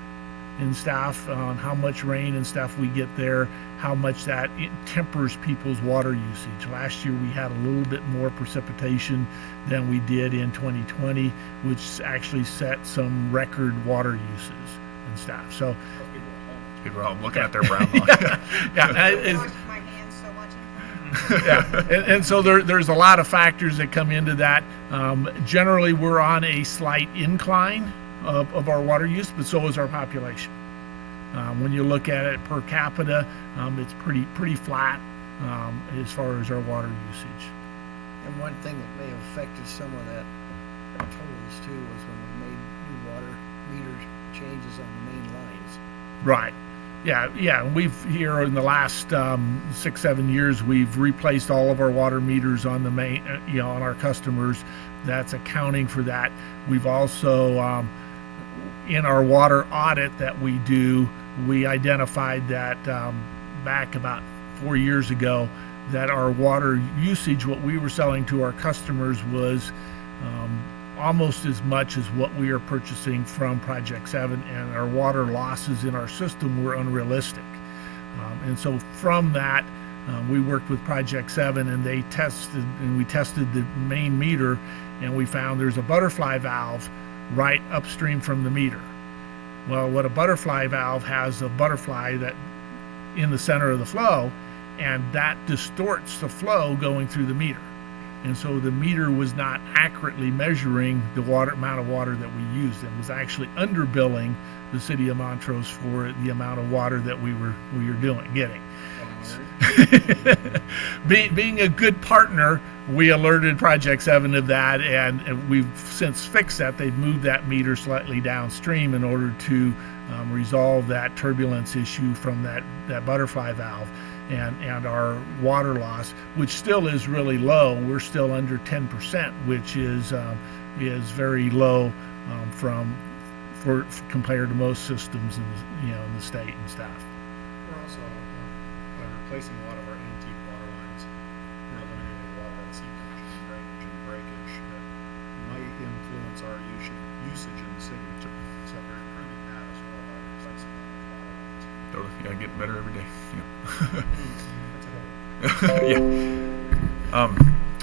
and stuff, on how much rain and stuff we get there, how much that it tempers people's water usage. Last year we had a little bit more precipitation than we did in 2020, which actually set some record water uses and stuff. So people are all looking at their brown log. And so there's a lot of factors that come into that. Generally, we're on a slight incline of our water use, but so is our population. When you look at it per capita, it's pretty flat as far as our water usage. And one thing that may have affected some of that totals too was when we made new water meter changes on the main lines. Right. Yeah. We've here in the last 6-7 years, we've replaced all of our water meters on the main, on our customers. That's accounting for that. We've also, in our water audit that we do, we identified that back about 4 years ago, that our water usage, what we were selling to our customers, was almost as much as what we are purchasing from Project 7, and our water losses in our system were unrealistic. And so from that, we worked with Project 7, and we tested the main meter, and we found there's a butterfly valve right upstream from the meter. Well, what a butterfly valve has, a butterfly that in the center of the flow, and that distorts the flow going through the meter. And so the meter was not accurately measuring the amount of water that we used, and was actually underbilling the city of Montrose for the amount of water that we were getting. Being a good partner, we alerted Project 7 of that, and we've since fixed that. They've moved that meter slightly downstream in order to resolve that turbulence issue from that butterfly valve. And our water loss, which still is really low, we're still under 10%, which is very low compared to most systems in the state and stuff. We're also by replacing a lot of our antique water lines, we're eliminating a lot of that seepage and drainage and breakage that might influence our usage in the city. So we're improving that as well by replacing a lot of water lines. Totally. Yeah, getting better every day. Yeah. Yeah.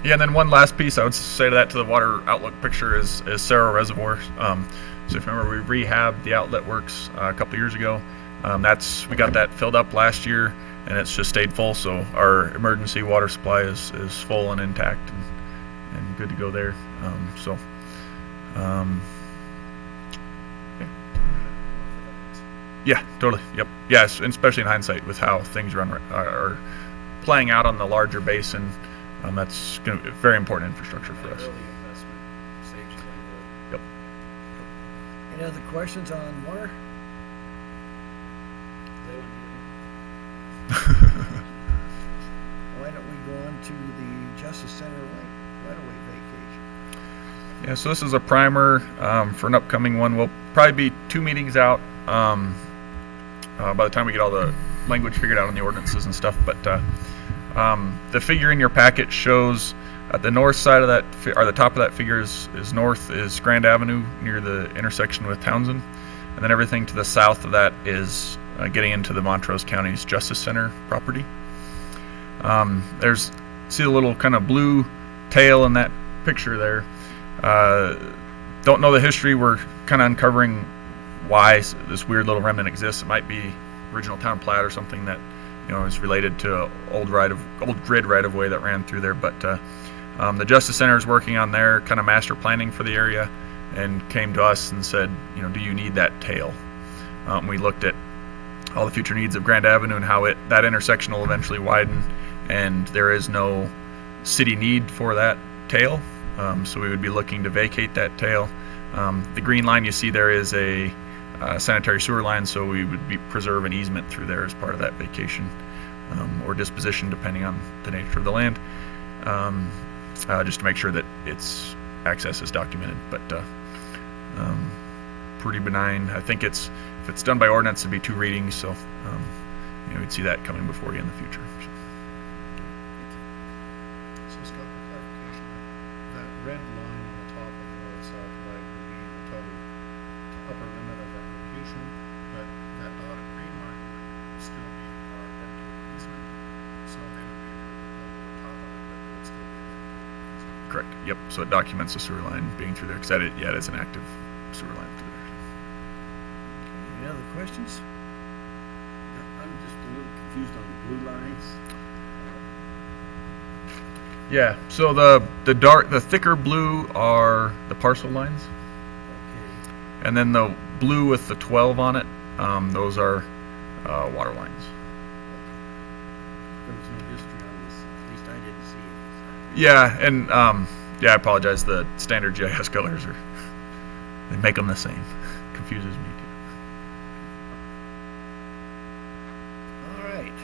Yeah, and then one last piece I would say to that, to the water outlook picture, is Cerro Reservoir. So if you remember, we rehabbed the outlet works a couple years ago. We got that filled up last year, and it's just stayed full. So our emergency water supply is full and intact and good to go there. Yeah, totally. Yep. Yes, and especially in hindsight with how things are playing out on the larger basin. That's going to be very important infrastructure for us. Yep. Any other questions on water? Why don't we go on to the Justice Center right-of-way vacation? Yeah, so this is a primer for an upcoming one. We'll probably be 2 meetings out by the time we get all the language figured out on the ordinances and stuff. But the figure in your packet shows the north side of that, or the top of that figure is north is Grand Avenue near the intersection with Townsend, and then everything to the south of that is getting into the Montrose County's Justice Center property. See the little kind of blue tail in that picture there. Don't know the history. We're kind of uncovering why this weird little remnant exists. It might be original town plat or something that is related to old grid right of way that ran through there. But the Justice Center is working on their kind of master planning for the area, and came to us and said, do you need that tail? We looked at all the future needs of Grand Avenue and how that intersection will eventually widen, and there is no city need for that tail. So we would be looking to vacate that tail. The green line you see there is a sanitary sewer line, so we would preserve an easement through there as part of that vacation or disposition, depending on the nature of the land, just to make sure that its access is documented. But pretty benign. I think if it's done by ordinance, it'd be 2 readings, so we'd see that coming before you in the future. So Scott, for clarification, that red line on the top of the north-south leg would be the total upper limit of that location, but that dotted green line would still be our dedicated easement, so they would be over the top of it, but it would still be a dedicated easement. Correct. Yep. So it documents the sewer line being through there, because it is an active sewer line through there. Any other questions? I'm just a little confused on the blue lines. Yeah. So the thicker blue are the parcel lines, and then the blue with the 12 on it, those are water lines. There was no history on this. At least I didn't see it. Yeah, and I apologize. The standard GIS colors they make them the same. Confuses me too. All right.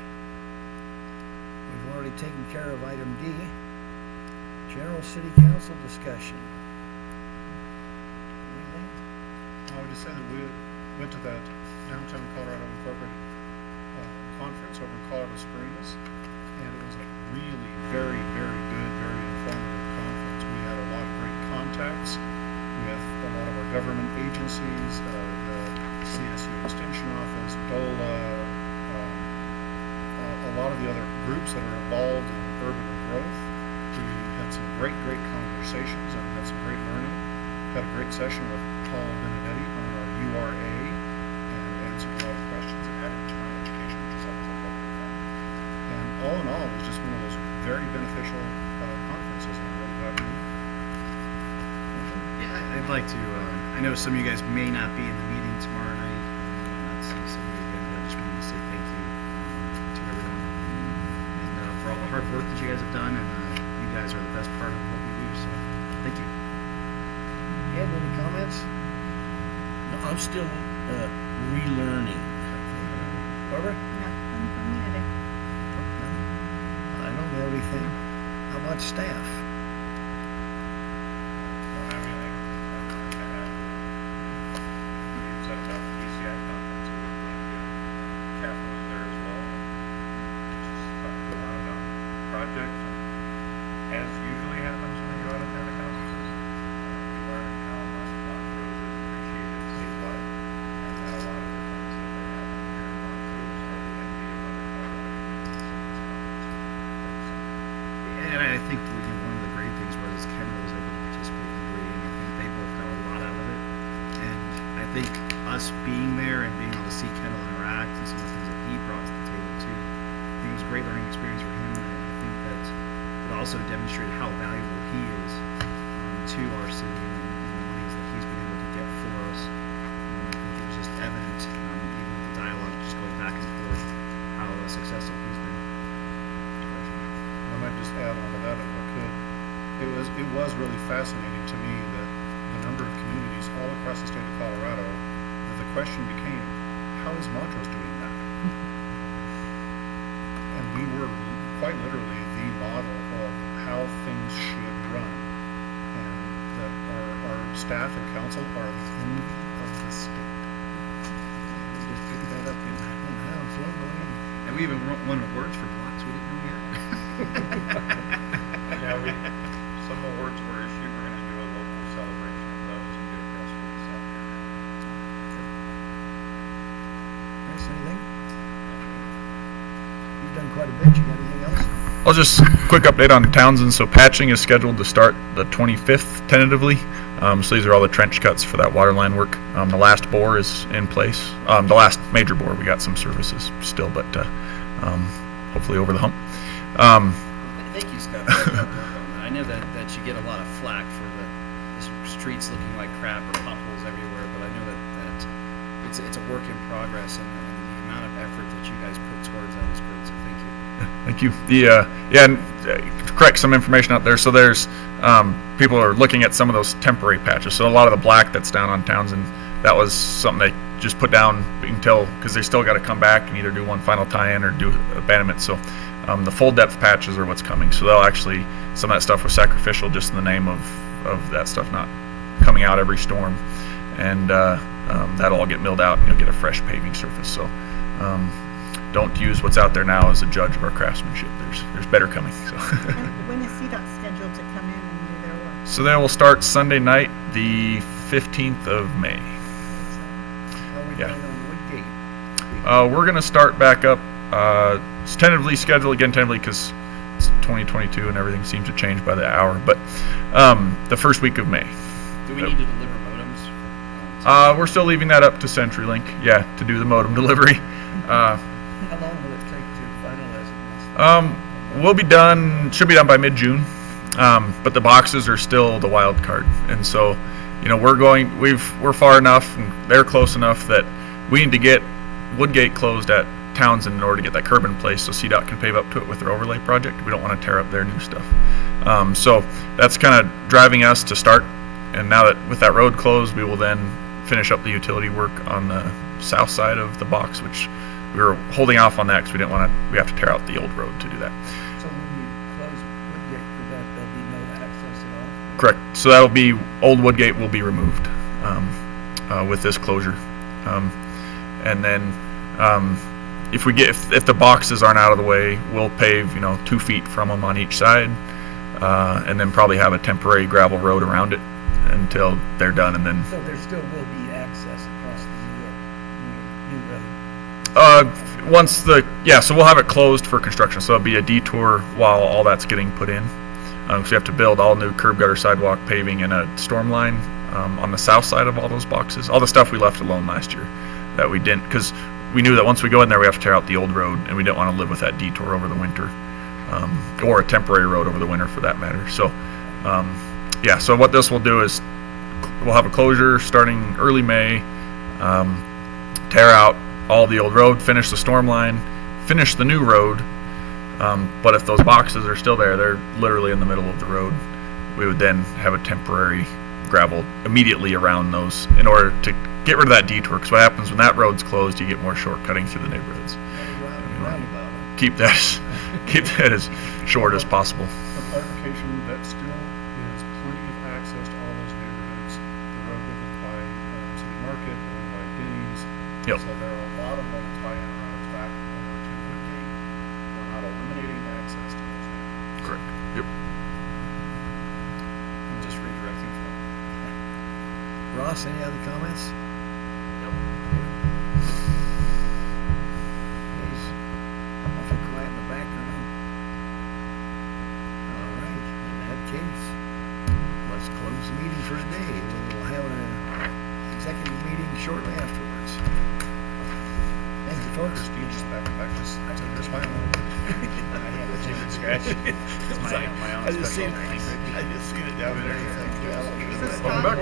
We've already taken care of item D. General City Council discussion. Anything? I would just say that we went to that Downtown Colorado Incorporated conference over in Colorado Springs, and it was a really very, very good, very informative conference. We had a lot of great contacts with a lot of our government agencies, the CSU Extension Office, DOLA, a lot of the other groups that are involved in urban growth. We had some great conversations and had some great learning. Had a great session with Paul Benedetti on our URA and answered a lot of questions and added to my education, which is always a fun. And all in all, it was just one of those very beneficial conferences, and I'm really glad we did. Yeah, I'd like to, I know some of you guys may not be in the meeting tomorrow night. Not seeing some of you again, but I just wanted to say thank you to everyone. And for all the hard work that you guys have done, and you guys are the best part of what we do, so thank you. Ed, any comments? No, I'm still relearning. Barbara? Nothing from me today. I don't have anything. How about staff? And I think one of the think us being there and being able to see Kendall interact and some of the things that he brought to the table too, I think it was a great learning experience for him, and I think that it also demonstrated how valuable he is to our city and the monies that he's been able to get for us. I think it was just evident, even with the dialogue just going back and forth, how successful he's been. I might just add on to that if I could. It was really fascinating to me that the number of communities all across the state of Colorado, that the question became, how is Montrose doing that? And we were quite literally the model of how things should run, and that our staff and council are the envy of the state. We just picked that up in Hounds logo. And we even won awards for blocks we didn't know we had. Yeah, some awards were issued. We're going to do a local celebration of those and get a press release out there. Chris, anything? You've done quite a bit. You got anything else? I'll just quick update on Townsend. So patching is scheduled to start the 25th tentatively. So these are all the trench cuts for that water line work. The last bore is in place. The last major bore, we got some services still, but hopefully over the hump. Thank you, Scott, for that. I know that you get a lot of flack for the streets looking like crap or potholes everywhere, but I know that it's a work in progress, and the amount of effort that you guys put towards that is great, so thank you. Thank you. And to correct some information out there. So there's people are looking at some of those temporary patches. So a lot of the black that's down on Townsend, that was something they just put down until, because they still got to come back and either do one final tie-in or do abandonment. So the full depth patches are what's coming. So they'll actually, some of that stuff was sacrificial just in the name of that stuff not coming out every storm, and that'll all get milled out and you'll get a fresh paving surface. So don't use what's out there now as a judge of our craftsmanship. There's better coming. So. When is CDOT scheduled to come in and do their work? So they will start Sunday night, the 15th of May. Yeah. We're going to start back up. It's tentatively scheduled tentatively because it's 2022 and everything seems to change by the hour. But the first week of May. Do we need to deliver modems? We're still leaving that up to CenturyLink, to do the modem delivery. How long will it take to finalize it? We'll be done, should be done by mid-June, but the boxes are still the wild card. And so, we're far enough and they're close enough that we need to get Woodgate closed at Townsend in order to get that curb in place so CDOT can pave up to it with their overlay project. We don't want to tear up their new stuff. So that's kind of driving us to start. And now that with that road closed, we will then finish up the utility work on the south side of the box, which we were holding off on that because we have to tear out the old road to do that. So when you close Woodgate for that, there'll be no access at all? Correct. So that'll be, old Woodgate will be removed with this closure. And then if the boxes aren't out of the way, we'll pave 2 feet from them on each side, and then probably have a temporary gravel road around it until they're done, and then. So there still will be access across the new road. So we'll have it closed for construction. So it'll be a detour while all that's getting put in. So we have to build all new curb gutter, sidewalk, paving, and a storm line on the south side of all those boxes. All the stuff we left alone last year that we didn't, because we knew that once we go in there, we have to tear out the old road, and we didn't want to live with that detour over the winter, or a temporary road over the winter for that matter. So, so what this will do is we'll have a closure starting early May, tear out all the old road, finish the storm line, finish the new road. But if those boxes are still there, they're literally in the middle of the road, we would then have a temporary gravel immediately around those in order to get rid of that detour, because what happens when that road's closed, you get more shortcutting through the neighborhoods. Keep that as short as possible. For clarification, that still is plenty of access to all those neighborhoods. The road over by City Market, over by Denny's. Yep. So there are a lot of little tie-in roads back over to Woodgate. We're not eliminating access to those neighborhoods. Correct. Yep. I'm just redirecting from. Ross, any other comments? Nope. Please. Awful quiet in the background. All right. In that case, let's close the meeting for today. We'll have an executive meeting shortly. folks. Prestigious practice to their smile. I have a chicken scratch. It's my own I just special seen it. language. I just seen it down there. Welcome back.